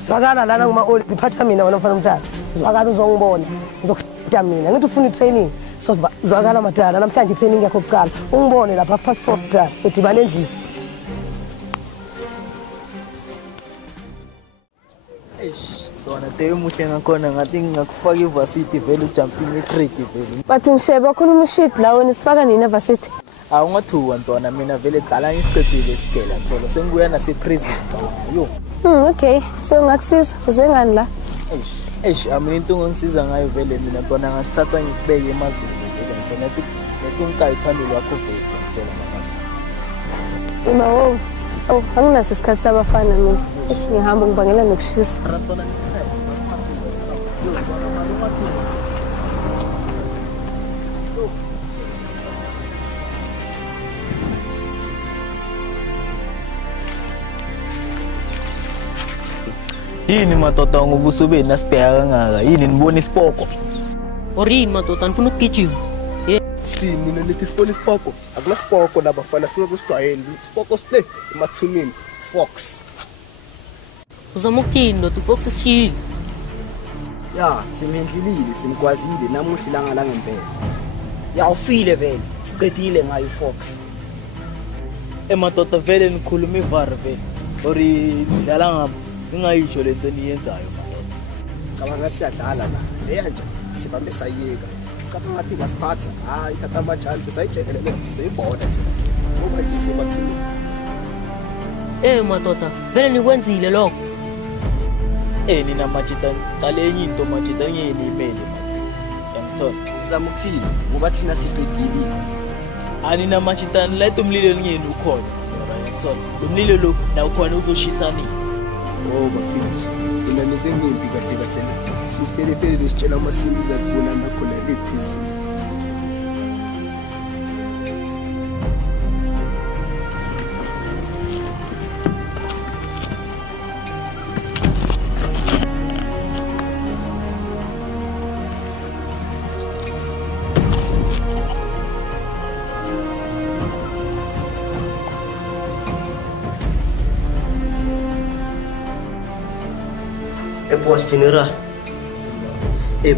zwakala lana kuma old ngiphatha mina wena mfana mdala zwakala uzongibona ngizokuthatha mina ngithi ufuna itraining so zwakala madala namhlanje itraining yakho kuqala ungibone lapha passport so dibane endlini Dona te muhle ngakhona ngathi ngakufaka ivarsity vele ujumping e-creek vele. Bathi ngisheba khuluma shit la wena sifaka nini evarsity? Awungathuka ntwana mina vele dala ngisiqedile isikela Ntsolo sengibuya nase-prison yo. Okay, so ngakusiza uzengani la? Amina into ongangisiza ngayo vele mina ntwana ngakuthatha ngikubeke emazweni vele Ntsolo nathi ungikayi uthando lwakho vele Ntsolo mamasi. Ima oh anginaso isikhathi sabafana mina. Ethi ngihamba ngibangela nokushisa. Yini madoda ngobuso beni nasibheka kangaka yini nibona isipoko Orini madoda nifuna ukugijima Sini nelithi sipona isipoko akula sipoko labafana singazosijwayeli isipoko siple emathunini fox uzama ukuthini ndoda ufox sishile ya simendlilile simkwazile namuhla ilanga la ngempela ya ufile vele sicedile ngayo fox madoda vele nikhuluma ivara vele ori nidlala ngabo ngingayisho lento niyenzayo madoda cabanga ngathi siyadlala la leya nje sibambe sayeka cabanga ngathi basiphatha hayi thatha amajani sayitshelele siyibona thina ngoba ngise bathini madoda vele nikwenzile lokho nina majita qale enye into majita enye imeli yangithola sizama ukuthini ngoba thina siqedile anina majita lethe umlilo lingeni ukhona yangithola umlilo lo na ukhona uzoshisa nini bafethu mina nezengimpi kahle kahle sisiphelele lesitshela amasimiza kubona nakhona ephezulu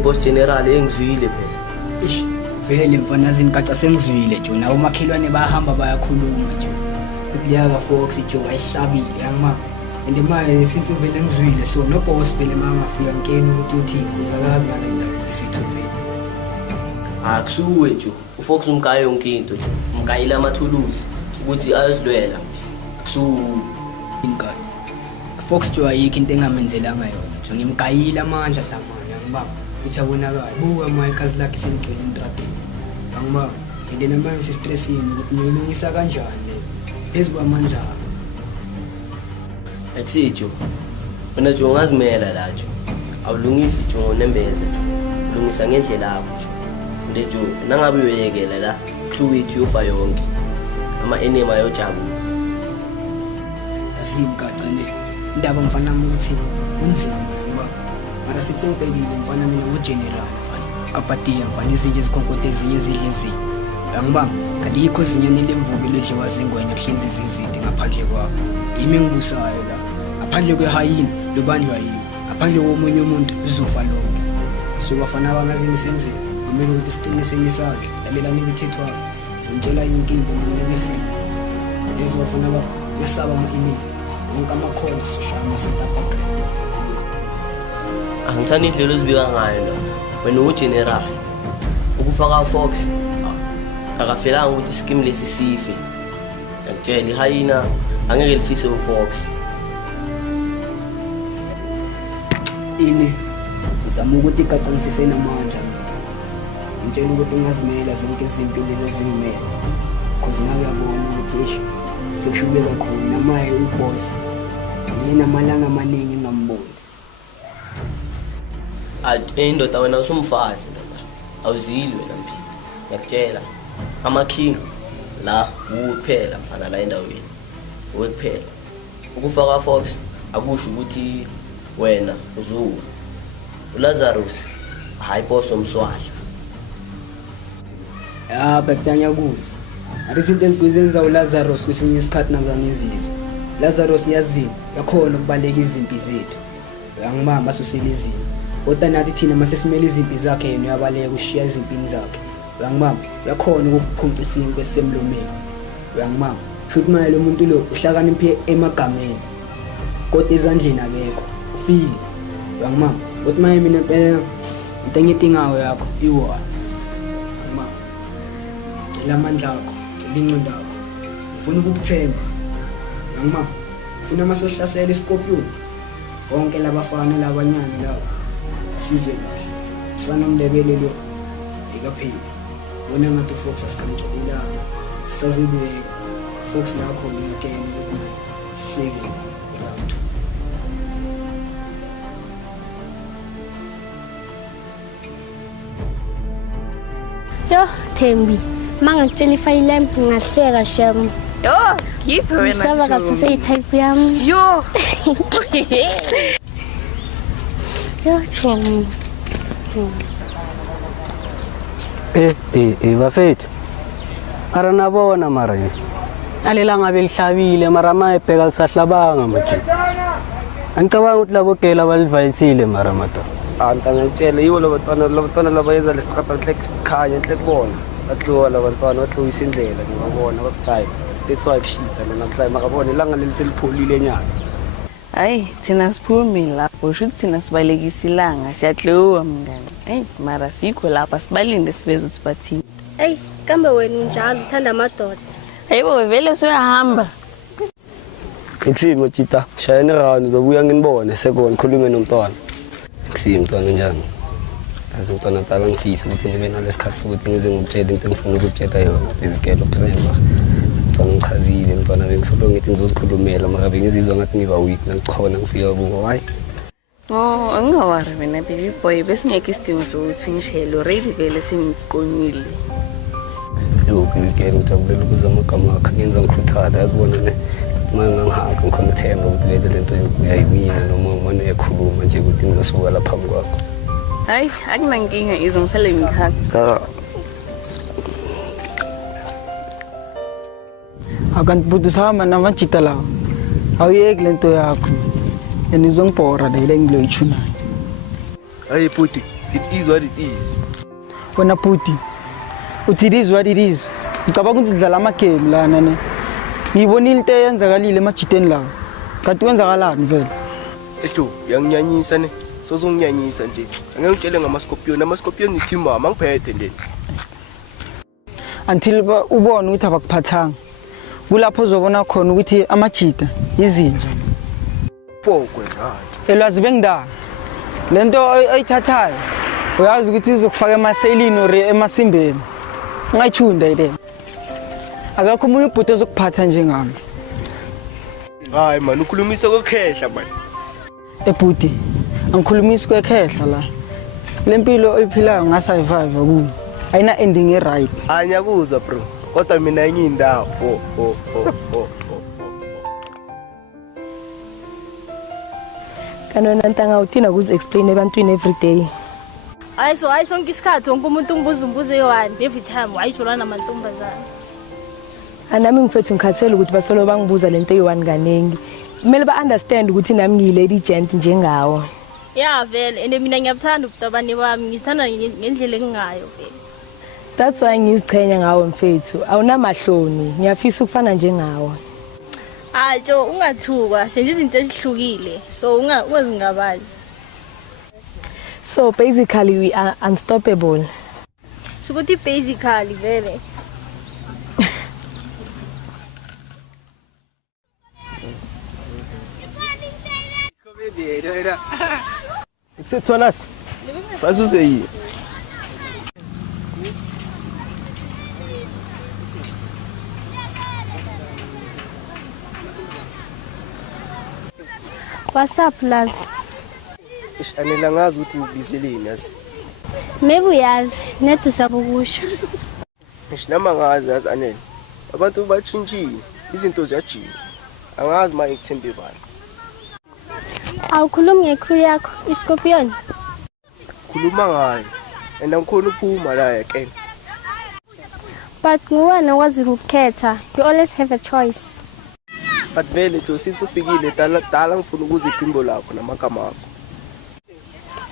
Boss General engizwile phela. Vele mfana zinkaca sengizwile jo nawo makhelwane bayahamba bayakhuluma jo. Ukuyaka Fox jo ayishabile yangima. And manje since vele ngizwile so no boss vele mangafika nkeni ukuthi uthini uzakazi ngale ndaba isithombe. Akusuwe jo. UFox umkayo yonke into jo. Umkayila amathuluzi ukuthi ayozilwela. Akusuwe inkani. Fox jo ayikho into engamenzelanga yona. Jo ngimkayila amandla damana ngibaba. Utabonakala buka mayikhasi lakhe sengigcwele umtradeni angibaba ende namanje sistressini ukuthi ngilungisa kanjani phezulu kwamandla akusijo wena jo ungazimela la jo awulungisi jo ngonembeze jo ulungisa ngendlela yakho jo nde jo nangabe uyoyekela la clue yethu yofa yonke ama enema yojabu asimgacane indaba mfana ukuthi unzima mara sithi ngibhekile mfana mina ngogeneral mfana kapatiya mfana izinto ezikhonkothe ezinye zidle ezinye angibamba alikho zinyane lemvuke ledliwa zingwenya kuhlenza izizindi ngaphandle kwabo yimi engibusayo la ngaphandle kwehayini lobanjwa yini ngaphandle komunye umuntu lizofa lonke so bafana bangazini senzeni kumele ukuthi siqinise ngesandla lalelani imithetho yabo sengitshela yonke into mina befree lezo bafana ngesaba ama-email wonke amakhono soshaya ama-setup upgrade angithanda indlela ozibika ngayo la wena ugeneral ukufaka Fox akafelanga ukuthi scheme lesi sife ngitshela ihayina angeke lifise uFox ini uzama ukuthi icacisise namandla ngitshela ukuthi ngazimela zonke izinto lezi ezingimele because nawe uyabona ukuthi sekushubeka khona namaye uboss yena amalanga amaningi ngamboni indoda wena usumfazi noma awuzili wena mphi ngiyakutshela ama-king la ukuphela mfana la endaweni ukuphela ukufaka Fox akusho ukuthi wena uLazarus hayi boss omswahla katanya kuzo izinto ezikwenza uLazarus kwesinye isikhathi nazanezizwe Lazarus yazini yakhona ukubaleka izimpi zethu angibamba soselezini kodwa nathi thina mase simele izimpi zakhe yena uyabaleka ushiya izimpini zakhe uyangibamba uyakhona ukukhunca isinkwe semlomeni uyangibamba shuthi manje lo muntu lo uhlakaniphe emagameni kodwa ezandleni akekho ufile Angimama, uthi maye mina phela into engidingayo yakho iwona. Angimama. Elamandla akho, elinqondo lakho. Ufuna ukukuthemba. Angimama, ufuna amasohlasela iScorpion. Bonke labafana labanyana labo. Asizwe kahle. Sana umlebele lo. Ikapheli. Wona ngathi uFox asikamtholela. Sazibuyeka. Fox lakho ngiyakena ukuthi sike round. Yo, Thembi. Mangakutshela ifayile yami ngahleka shem. Yo, khiphe wena. Mhlaba kasise i-type yami. Yo. Yo, Thembi. Bafethu. Ara nabona mara nje. Alela ngabe lihlabile mara mayebheka kusahlabanga manje. Angicabanga ukuthi labo gela balivayisile mara madoda. Antangitshela yiwo labatwana labayenza lesiqapha sikhanya enhle kubona. Batlowa labantwana batlowisa indlela ngibabona bakuhayi. That's why kushisa namhlanje makabona ilanga leliselipholile enyaka. Hayi, thina siphumi lapho, usho ukuthi thina sibalekisa ilanga, siyatlowa mngani. Mara sikho lapha sibalinde sibeze ukuthi bathini. Hey, kambe wena unjalo uthanda amadoda. Hayibo vele soyahamba. Ngithini Machita, shayeni rani uzobuya nginibone sekona khulume nomntwana. Kusini mntwana njani? Azi umntwana tala ngifisa ukuthi nibe nalesikhathi ukuthi ngize ngikutshele into engifuna ukutshela yona. Bebekelo tremba. Mntwana ngichazile mntwana bengisolo ngithi ngizozikhulumela mara bengizizwa ngathi ngiba weak ngikhona ngifika kubo hayi. Oh, angawari mina baby boy besingeke isidingo sokuthi ngishele already vele sengiqonile. Yo bebekelo ngijabulele ukuzama amagama akhe ngenza ngikhuthala yazibona ne manje ngihaka ngikhona themba ukuthi vele lento uyayimina noma umane uyakhuluma nje ukuthi ngizasuka lapha phambi kwakho. Hayi, akunankinga izongisele ngihaka. Akanti budusama namajita lawo. Awuyeki lento yakho. Enizongibhora le ngiloyichuna. Hey Puti, it is what it is. Wena Puti. Uthi it is what it is. Ngicabanga ukuthi sidlala amagame lana ne. Ngibonile into eyenzakalile emajiteni lawo. Kanti kwenzakalani vele? Ejo, yanginyanyisa ne. Sozonginyanyisa nje. Angeke ngitshele ngamaScorpion, amaScorpion ithimba mangiphethe nje. Until ubone ukuthi abakuphathanga. Kulapho uzobona khona ukuthi amajita izinja. Fokwe ngathi. Elwazi bengidala. Lento ayithathayo. Uyazi ukuthi izokufaka emaselini or emasimbeni. Ngayichunda ile. Akakho umunye ubhuti ozokuphatha njengami. Hayi man ukhulumisa kokhehla man. Ebhuti, angikhulumisi kwekhehla la. Lempilo oyiphilayo ngasurvive ku. Ayina ending right. Anyakuzwa bro. Kodwa mina ngiyindawo. Kanona ntanga uthina kuzi explain ebantwini every day. Hayi sonke isikhathi wonke umuntu ngibuza umbuzo eyi-1 every time wayijolana namantombazana. Anami ngifethu ngikhathele ukuthi basolo bangibuza lento eyi-1 kanengi. Kumele ba-understand ukuthi nami ngiyi-lady gent njengawo. Ya vele and mina ngiyabuthanda ubutabane bami ngizithanda ngendlela engingayo vele. That's why ngizichenya ngawo mfethu. Awunamahloni, ngiyafisa ukufana njengawo. Hayi ungathukwa senze izinto ezihlukile so ungazingabazi. So basically we are unstoppable. Sukuthi basically vele. Sitholas. Basuzeyi. What's up, Laz? Anela ngazi ukuthi ubizeleni yazi. Maybe uyazi, nethu sabukusho. Ngishinama ngazi yazi anele. Abantu bachintshile, izinto ziyajika. Angazi manje ngithembe bani. Awukhulumi ngecrew yakho, iScorpion. Khuluma ngayo. And angikhona ukuphuma la again. But nguwena wazi ukukhetha. You always have a choice. But vele since ufikile dala ngifuna ukuziphimbo lakho namagama akho.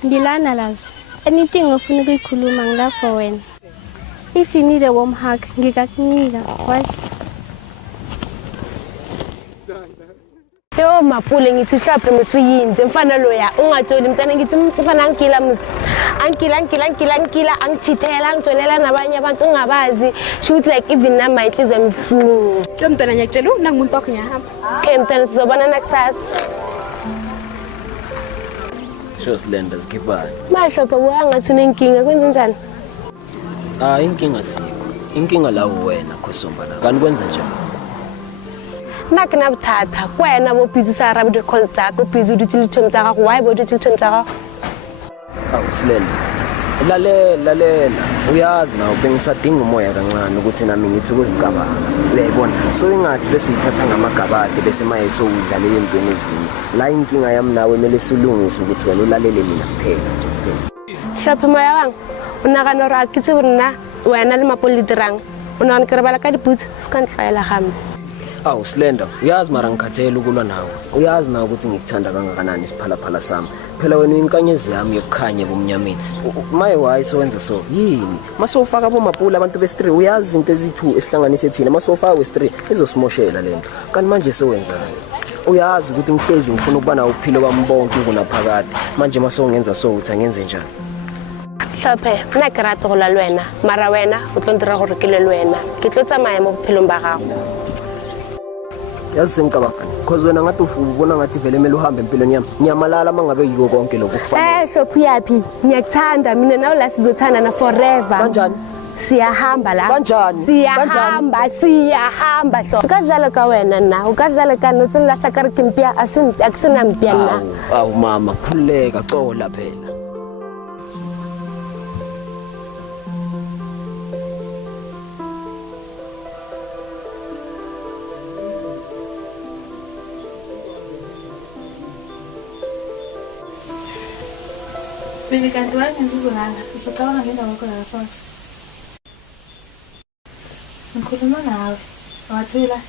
Ngilana Laz. Anything ofuna ukuyikhuluma ngila for wena. If you need a warm hug, ngikakunika. Was? Yo, Yo mapule ngithi uhlaphe musuyini nje mfana loya ungatsholi mntana ngithi mfana angikila musi angikila angijithela angitsholela nabanye abantu ungabazi shoot like even nama inhliziyo emhlungu lo mntwana ngiyakutshela nangumuntu wakho ngiyahamba okay mntana sizobana nakusasa Slender skipani Mahlophe buyangathi unenkinga kwenze njani inkinga sikho inkinga la wena khosombana kanti kwenza njani Nak nabuthatha kwena bobhizi sa rabbit call zakho bhizi uthi lithom zakho why bothi lithom zakho Slender lalela uyazi nawe bengisadinga umoya kancane ukuthi nami ngithi ukuzicabanga uyayibona so ingathi bese uyithatha ngamagabade bese maye so udlalela impweni ezinye la inkinga yami nawe mele silungise ukuthi wena ulalele mina kuphela nje Hlaphe moya wang unaka no ra kitse bona wena le mapolitirang una nkrabala ka diputsi skanhlala gambe Slender uyazi mara ngikhathela ukulwa nawe uyazi nawe ukuthi ngikuthanda kangakanani isiphalaphala sami phela wena inkanyezi yami yokukhanya bomnyameni maye why so wenza so yini masofaka bomapula abantu be-street uyazi izinto ezi2 esihlanganise thina masofaka we-street izosimoshela lento kanti manje sowenzani uyazi ukuthi ngihlezi ngifuna ukuba nawo uphilo kwami bonke kunaphakade manje masongenza so uthi angenze njani Hlaphe nna ke rata go la lwena mara wena o tlo ndira gore ke le lwena ke tlo tsamaya mo bophelong ba gago yazi sengicabangani because wena ngathi ubona ngathi vele mele uhambe empilweni yami ngiyamalala mangabe yiko konke lokho kufanele Hlophe yaphi ngiyakuthanda mina nawe la sizothandana forever kanjani siyahamba la kanjani siyahamba Hlophe ukadlala ka wena na ukadlala ka no tsela sa ka re kimpia akusena mpia na awu mama khuleka cola phela Baby kanti wathi ngizozolala usacabanga ngendawo yakho la Fox Ngikhuluma nawe wathula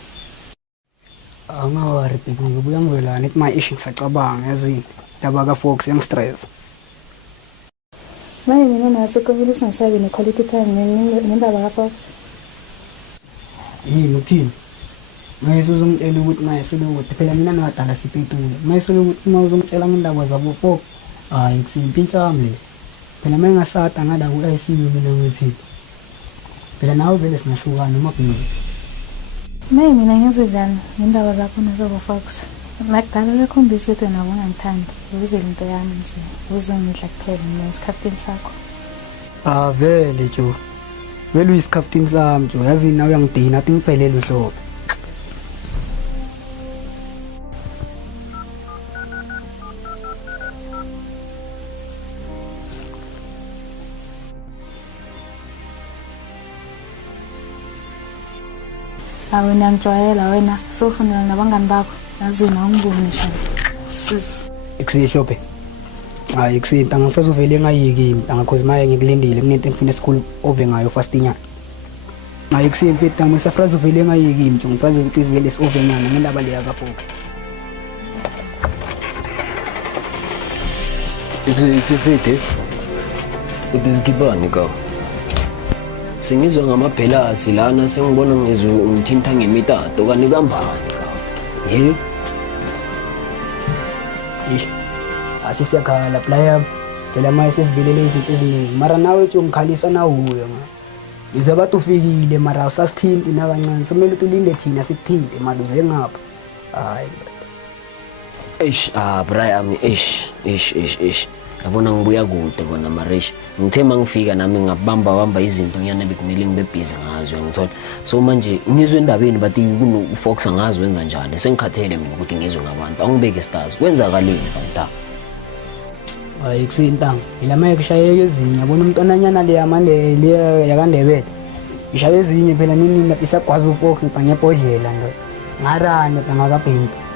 Angawari baby ngibuya ngizolana ethi my issue ngisacabanga yazini ndaba ka Fox yang stress Manje mina naso kumele singasabi ne quality time nendaba ka Fox yini uthini Mayese uzongitshela ukuthi mayesele ukuthi phela mina ngadala siphetule mayesele ukuthi uma uzongitshela ngendaba zabo Fox hayi ngisimpintshwa le phela mengasada ngada ku ICU mina ngithi phela nawe vele singahlukana noma phela mina ngizojana ngendaba zakho nazo Fox makudala lekhombisa ukuthi wena ungangithandi ukuze into yami nje uzongidla kuphela nesikhaftini sakho vele jo vele uyisikhaftini sami jo yazi nawe uyangidina athi ngiphelele uhlobo wena ngijwayela wena sofunela nabangani bakho yazina ungibonisha sis Ekusihlophe hayi ekusinta ngafisa uvele engayiki angakhozi maye ngikulindile kunento engifuna esikhulu ove ngayo fastinyana hayi ekusimfethu ngisafraza uvele engayiki nje ngifraza ukuthi izivele siove nyana ngendaba leya kaFox Ekusimfethu ubizigibani ka Sengizwa ngamabhelasi lana sengibona ngithinta ngemitato kanti kambani ka asisiyakhala playa phela maye sesivelele izinto eziningi mara nawe nje ungikhalisa nawuyo yize abantu ufikile mara usasithinti nakancane somele ukuthi ulinde thina sikuthinte mara uze ngapha hayi Brian yabona ngibuya kude bona maresh ngithe mangifika nami ngabamba izinto nyana bekumele ngibe busy ngazo ngithola so manje ngizwe endabeni bathi kuno Fox angazi wenza njani sengikhathele mina ukuthi ngizwe ngabantu angibeke stars kwenzakaleni banta hayi kusintanga ilamaye kushayeke ezinye yabona umntananyana le yamande le yakandebele ishaye ezinye phela nini lapha kwazi uFox ngibhanyebhodlela ndo ngarana ngakabhenti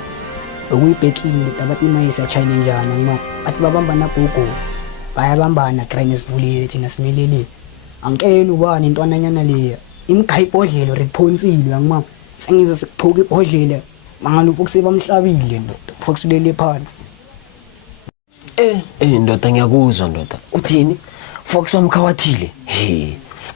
okuyibhetlile tabathi mayisa China njani ngima athi babambana gogo bayabambana train sivulile thina simelele angikeni ubani intwananyana leya imgayi ibhodlelo riphonsile ngima sengizo sikuphoka ibhodlelo mangalo Fox bamhlabile ndo Fox lele phansi ndoda ngiyakuzwa ndoda uthini Fox wamkhawathile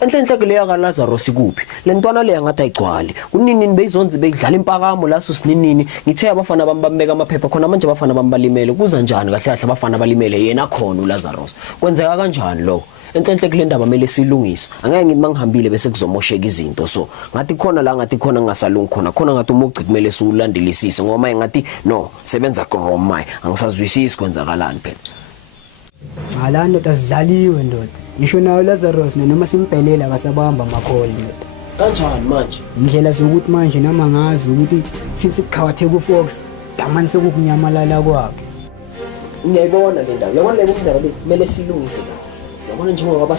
enhlenhle kuleya kaLazarus kuphi lentwana leya ngathi ayigcwali kuninini beyizonzi beyidlala impakamo laso sininini ngithe abafana bambambeka amaphepha khona manje abafana bambalimele kuza njani kahle kahle abafana balimele yena khona uLazarus kwenzeka kanjani lo enhlenhle kule ndaba mele silungisa angeke ngithi mangihambile bese kuzomosheka izinto so ngathi khona la ngathi khona ngasalungi khona ngathi umugci kumele siulandelisise ngoba ngathi no sebenza kromai angisazwisisi kwenzakalani phela alando tasidlaliwe ndoda ngisho nayo Lazarus noma simphelela akasabamba amakholi ndoda kanjani manje indlela zokuthi manje nama ngazi ukuthi since ikhawathe ku Fox damani sekukunyamalala kwakhe ngiyayibona le ndaba yabona le ndaba le kumele silungise kahle yabona njengoba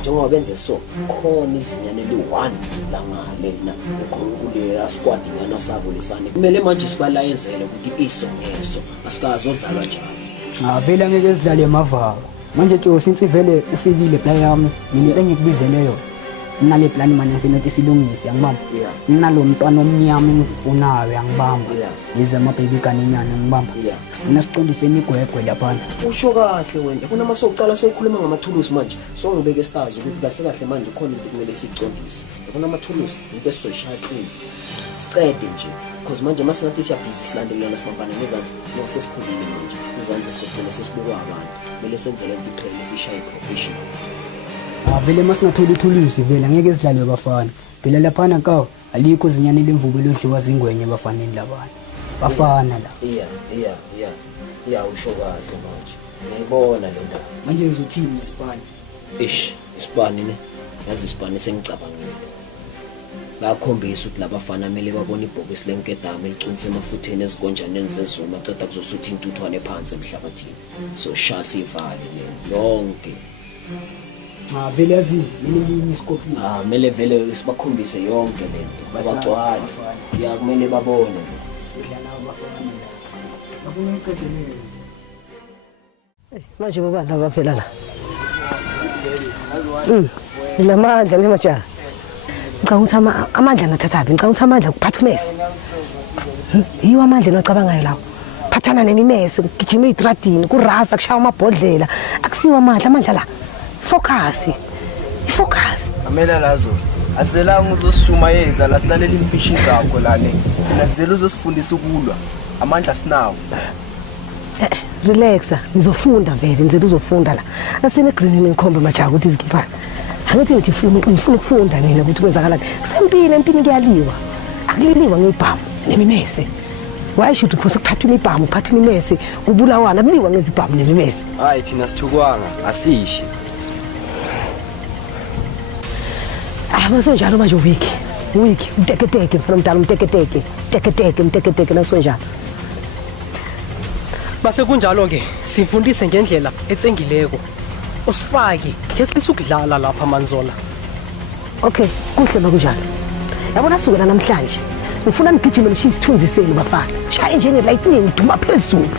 njengoba benze so khona izinyane le1 la ngale na uqhubule squad yana sabo lesane kumele manje sibalayezele ukuthi iso ngeso asikazodlalwa njalo vele ngeke sidlale emavako manje tjo since vele ufikile plan yami mina engikubizeleyo nale plan manje ngifuna ukuthi silungise angibamba nalo mntwana omnyama engifunayo angibamba lezi ama baby kanenyana ngibamba sifuna siqondise imigwegwe lapha usho kahle wena kuna masocala soyikhuluma ngamathulusi manje so ngibeke stars ukuthi kahle kahle manje khona into kumele siqondise kuna amathulusi into esizoshaya clean siqede nje because manje masingathi siya busy silandelana sibambana nezakhe no sesikhulile manje izandla sesifuna sesibukwa abantu kumele senze lento iqhele sishaye professional vele masingatholi ithulusi vele ngeke sidlalwe bafana phela lapha kawo alikho zinyane lemvubu lodliwa zingwenye bafaneni labana bafana la usho kahle manje ngiyibona le ndaba manje uzothini isipani isipani ne yazi isipani sengicabangile la khombisa ukuthi labafana mele babone ibhokisi lenkedama elicunise emafutheni ezigonjaneni zezulu aceda kuzosutha intuthwane phansi emhlabathini so shasi ivali lonke vele yazi mina iskopi mele vele sibakhombise yonke lento babagcwala kumele babone manje baba laba phela la namandla nemajaha ngicabanga ukuthi amandla nathathaphi ngicabanga ukuthi amandla kuphatha umese yiwo amandla nocabangayo lawo phathana nemimese ugijima idradini kurasa kushaya amabhodlela akusiwa amandla la focus amela lazo azelanga uzosishumayeza la silalela impishi zakho lale thina sizela uzosifundisa ukulwa amandla sinawo relaxa ngizofunda vele ngizela uzofunda la asine green ngikhombe majaha ukuthi izikhipha angithi ngifuna ukufunda mina ukuthi kwenzakalani kusempini empini kuyaliwa akuliliwa ngebhamu nemimese why should ukuse kuphatha imibhamu kuphatha imimese kubulawana kuliwa ngezibhamu nemimese hayi thina sithukwanga asishi masonjalo manje wiki uteketeke mfana mdala umteketeke nasonjalo base kunjalo ke sifundise ngendlela etsengileko usifaki kesilisa ukudlala lapha manzola okay kuhle makunjalo yabona sukela namhlanje ngifuna ngigijime isithunzi senu bafana shaye njenge lightning iduma phezulu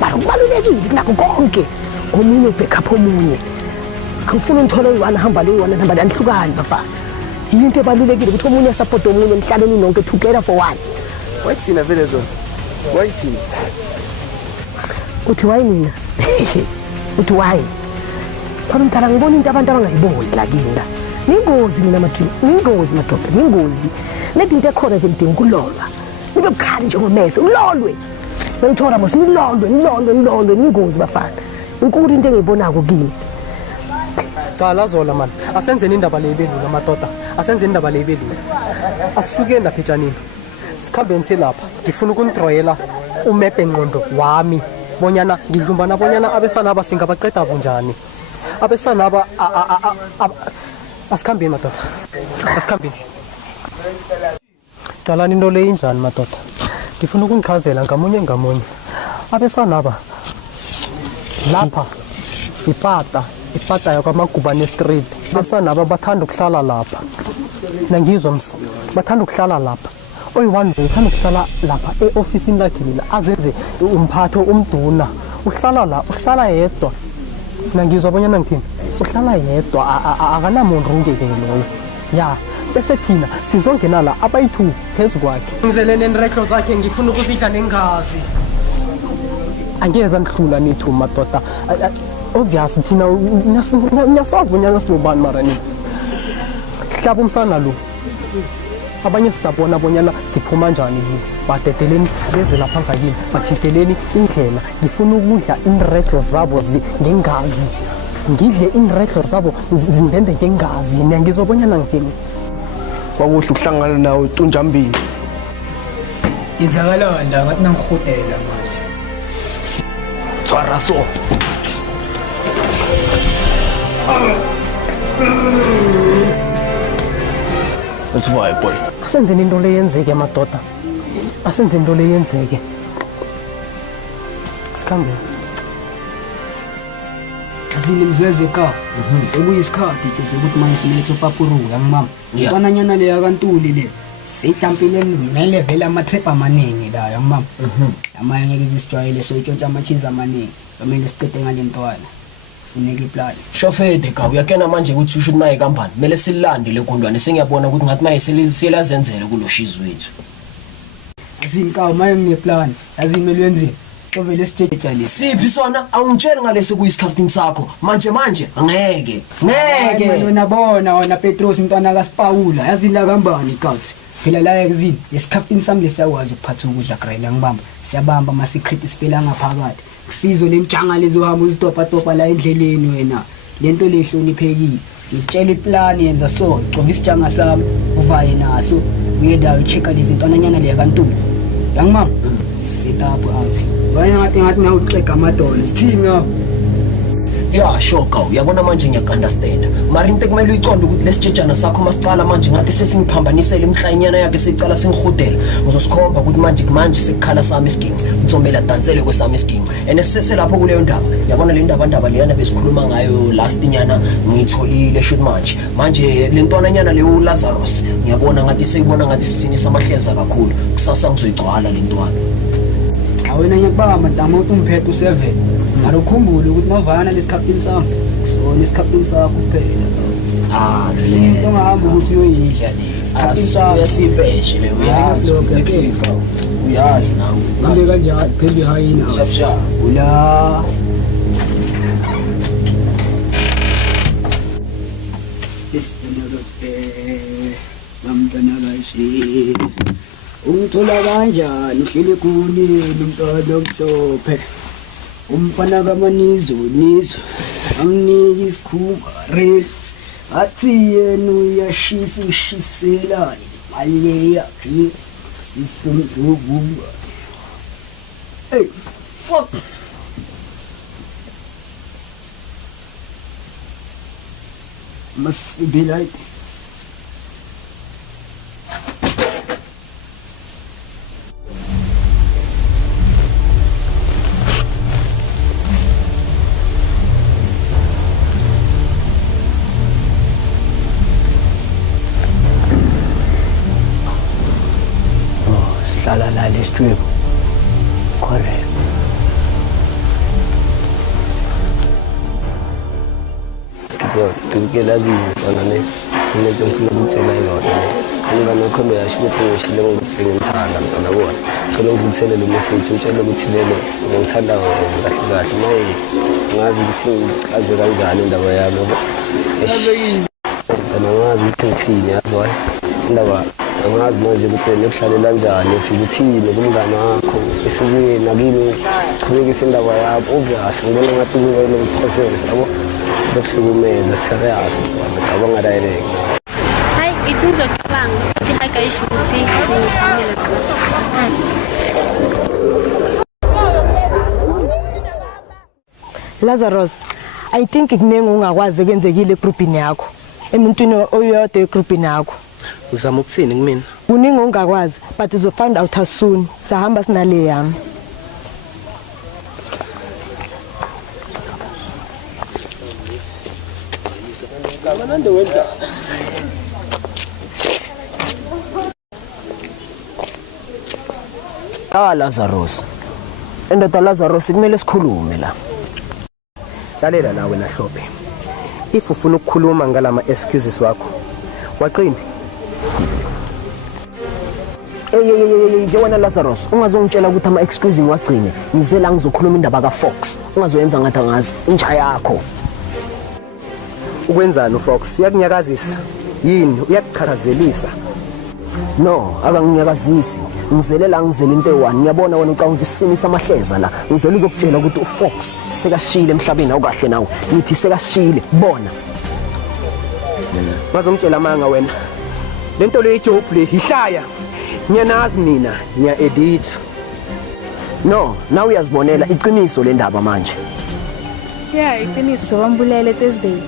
mara kubalulekile kunakho konke omunye ubackup omunye angifuna ngithola uyiwana hamba yanhlukani bafana into ebalulekile ukuthi omunye support omunye emhlaleni nonke together for one wayithina vele zona wayithina uthi why nina uthi why khona mntana ngibona into abantu abangayiboni la kinda ningozi nina ningozi lethi into ekhona nje ngidinga ukulolwa nibe bukhali njengomese ulolwe ngithola mos nilolwe ningozi bafana inkulu into engiyibonako kini cala zola man asenzeni indaba lebelula madoda asenzeni indaba lebelula asisuke ndaphetshanini sikhambeni silapha ngifuna ukuntroyela umepe ngqondo wami bonyana ngidlumbana bonyana abesana abasingabaqeda bunjani abesana aba asikhambeni madoda asikhambeni calani into le injani madoda ngifuna ukungichazela ngamunye abesana aba lapha ipata yakwamagubane street besana aba bathanda ukuhlala lapha nangizwa bathanda ukuhlala lapha oyi-one day uthanda ukuhlala lapha e-ofisini lakhe lila azenze umphatho umduna uhlala yedwa nangizwa abonyana ngithini uhlala yedwa akanamuntu ungeke loyo ya bese thina sizongena la abayi-2 phezu kwakhe ngizele nenreklo zakhe ngifuna ukuzidla nengazi angeza nihlula nithi madoda obvious thina nyasazi bonyana sinobani mara nini sihlaba umsana lo abanye sisabona bonyana siphuma njani kini badedeleni beze lapha ngakini bathideleni indlela ngifuna ukudla inredlo zabo ngengazi ngidle inredlo zabo zindende ngengazi ngizobonyana ngithini kwakuhle ukuhlangana nawe Tunjambili yenzakalani la ngathi nangihotela manje tswara so Asivaye boy. Asenzeni into leyenzeke madoda. Asenze into leyenzeke. Sikhambe. Azini mzwezwe ka. Sekuyisikhathi nje sokuthi manje silethe uPapurula ngimama. Intwananyana le yakantuli le. Sejumpile ngimele vele ama-trip amaningi la ngimama. Amanye ngeke sijwayele soyitshontsha amakhizi amaningi. Kumele sicede ngale ntwana. Unike plan. Shofede ka uyakena manje ukuthi usho ukuthi maye kampani kumele silande le kondwane sengiyabona ukuthi ngathi maye selazenzele kuloshizi wethu. Azini ka maye ngineplan. Azini lwenzeni. Ovele sithetha le. Siphi sona awungitshela ngalese kuyisikhaftini sakho. Manje angeke. Ngeke. Wena bona wona Petros umntwana kaSipawula yazini la kambani ikathi. Phela la yakuzini lesikhaftini sami lesiyakwazi ukuphatha ukudla grela ngibamba. Siyabamba ama secret siphela ngaphakathi. Sizo lemjanga lezohamba uzitopa la endleleni wena lento lehloniphekile ngitshela iplan yenza so gcoba isijanga sami uvaye naso uyendawo checka lezi ntwananyana le yakantuli yangimama sit up out wena ngathi na uxega amadolo sithinga ya shoka uyabona manje ngiyakunderstand mara into kumele uyiqonde ukuthi lesitshejana sakho masicala manje ngathi sesingiphambanisela imhlanyana yakhe sicala singihudela uzosikhomba ukuthi manje sekukhala sami isiginci uzombela dansele kwesami isiginci sese lapho kuleyo ndaba yabona le ndaba leyana besikhuluma ngayo last nyana ngitholile shoot manje le ntwananyana leyo Lazarus ngiyabona ngathi sekubona ngathi sisinisa amahleza kakhulu kusasa ngizoyigcwala le ntwana awena ngiyakubanga madama uthi umphethe u7 mara ukhumbule ukuthi mavana lesikhaphini sami sona isikhaphini sakho kuphela sinto ongahamba ukuthi uyoyidla lesikhaphini sakho uyasifeshe le uyazi uyazi nawe ngambe kanjani phezulu hayina shapsha ula Namtana kashi ungithola kanjani uhlele kunini umntwana omhlophe umfana kamanizo anginiki isikhumba real athi yena uyashisa ushiselani mali yakhe sisumdubuka hey fuck must be like la strip correct skipper ke lazima banane into ngifuna ukutshela yona ngoba nokhombe yasho ukuthi ngishile ngokuthi ngithanda mntana bona cela ungidlulisele le message utshele ukuthi vele ngithanda wena kahle manje ngazi ukuthi ngichaze kanjani indaba yami mntana ngazi ukuthi ngithini yazwa indaba angazi manje ukuthi nekuhlalela kanjani ufika uthini kumngane wakho esukuye nakini chubekisa indaba yakho obvious ngibona ngathi uzoba le process yabo zokuhlukumeza serious ngicabanga direct hayi ithi ngizocabanga ukuthi haka isho ukuthi ngifunele Lazarus, I think kunenge ungakwazi kwenzekile egroupini yakho emuntwini oyodwa egroupini yakho uzama ukuthini kumina kuningi ongakwazi but uzo find out as soon sahamba sinale yami Lazarus endoda Lazarus kumele sikhulume la lalela nawe nahlophe if ufuna ukukhuluma ngalama excuses wakho waqini Jewena Lazarus ungazongitshela ukuthi ama excuse ngiwagcine ngizela ngizokhuluma indaba kaFox ungazoyenza ngathi angazi inja yakho ukwenzani uFox yakunyakazisa yini uyakuchazelisa? No, akanginyakazisi. Ngizele la ngizele into eyi-1. Ngiyabona wena ucabanga ukuthi sisinisa amahleza la. Ngizele uzokutshela ukuthi uFox sekashile emhlabeni awukahle nawe. Ngithi sekashile. Bona. Bazongitshela amanga wena. Lento le ijoke le ihlaya. Ngiyanazi mina, ngiya-editha. No, nawe uyazibonela iqiniso le ndaba manje. Yeah, iqiniso sobambulele Thursday.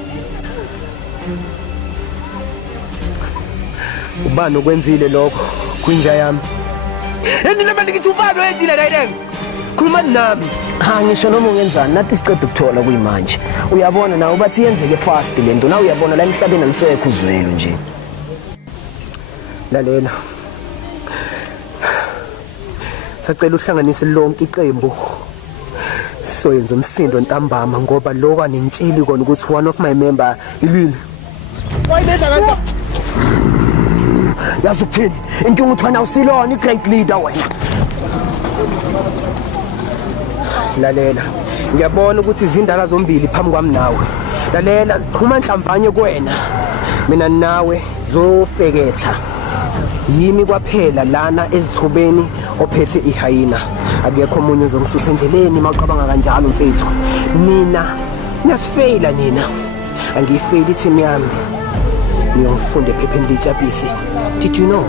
Ubani okwenzile lokho kwinja yami? Yini noma ngithi ubani oyenzile la yena? Khuluma nami. Ha ngisho noma ungenzani nathi sicede ukuthola kuyimanje. Uyabona nawe bathi yenzeke fast lento. Na uyabona la emhlabeni alisekho uzwelo nje. Lalela. Sacela uhlanganise lonke iqembu. Soyenza umsindo ntambama ngoba lo kaningitsheli kona ukuthi one of my member ilwini. Wayibetha kanti yazi ukuthini inkinga uthwana usilona i-great leader wena. Lalela ngiyabona ukuthi izindala zombili phambi kwami nawe. Lalela zichuma nhlamvanye kuwena mina nawe zofeketha yimi kwaphela lana ezithobeni ophethe ihayina. Akekho omunye ozongisusa endleleni maqabanga kanjalo mfethu. Nina niyasifeyila nina. Angiyifeyili team yami. Niyongifunda ephepheni lejabisi. Did you know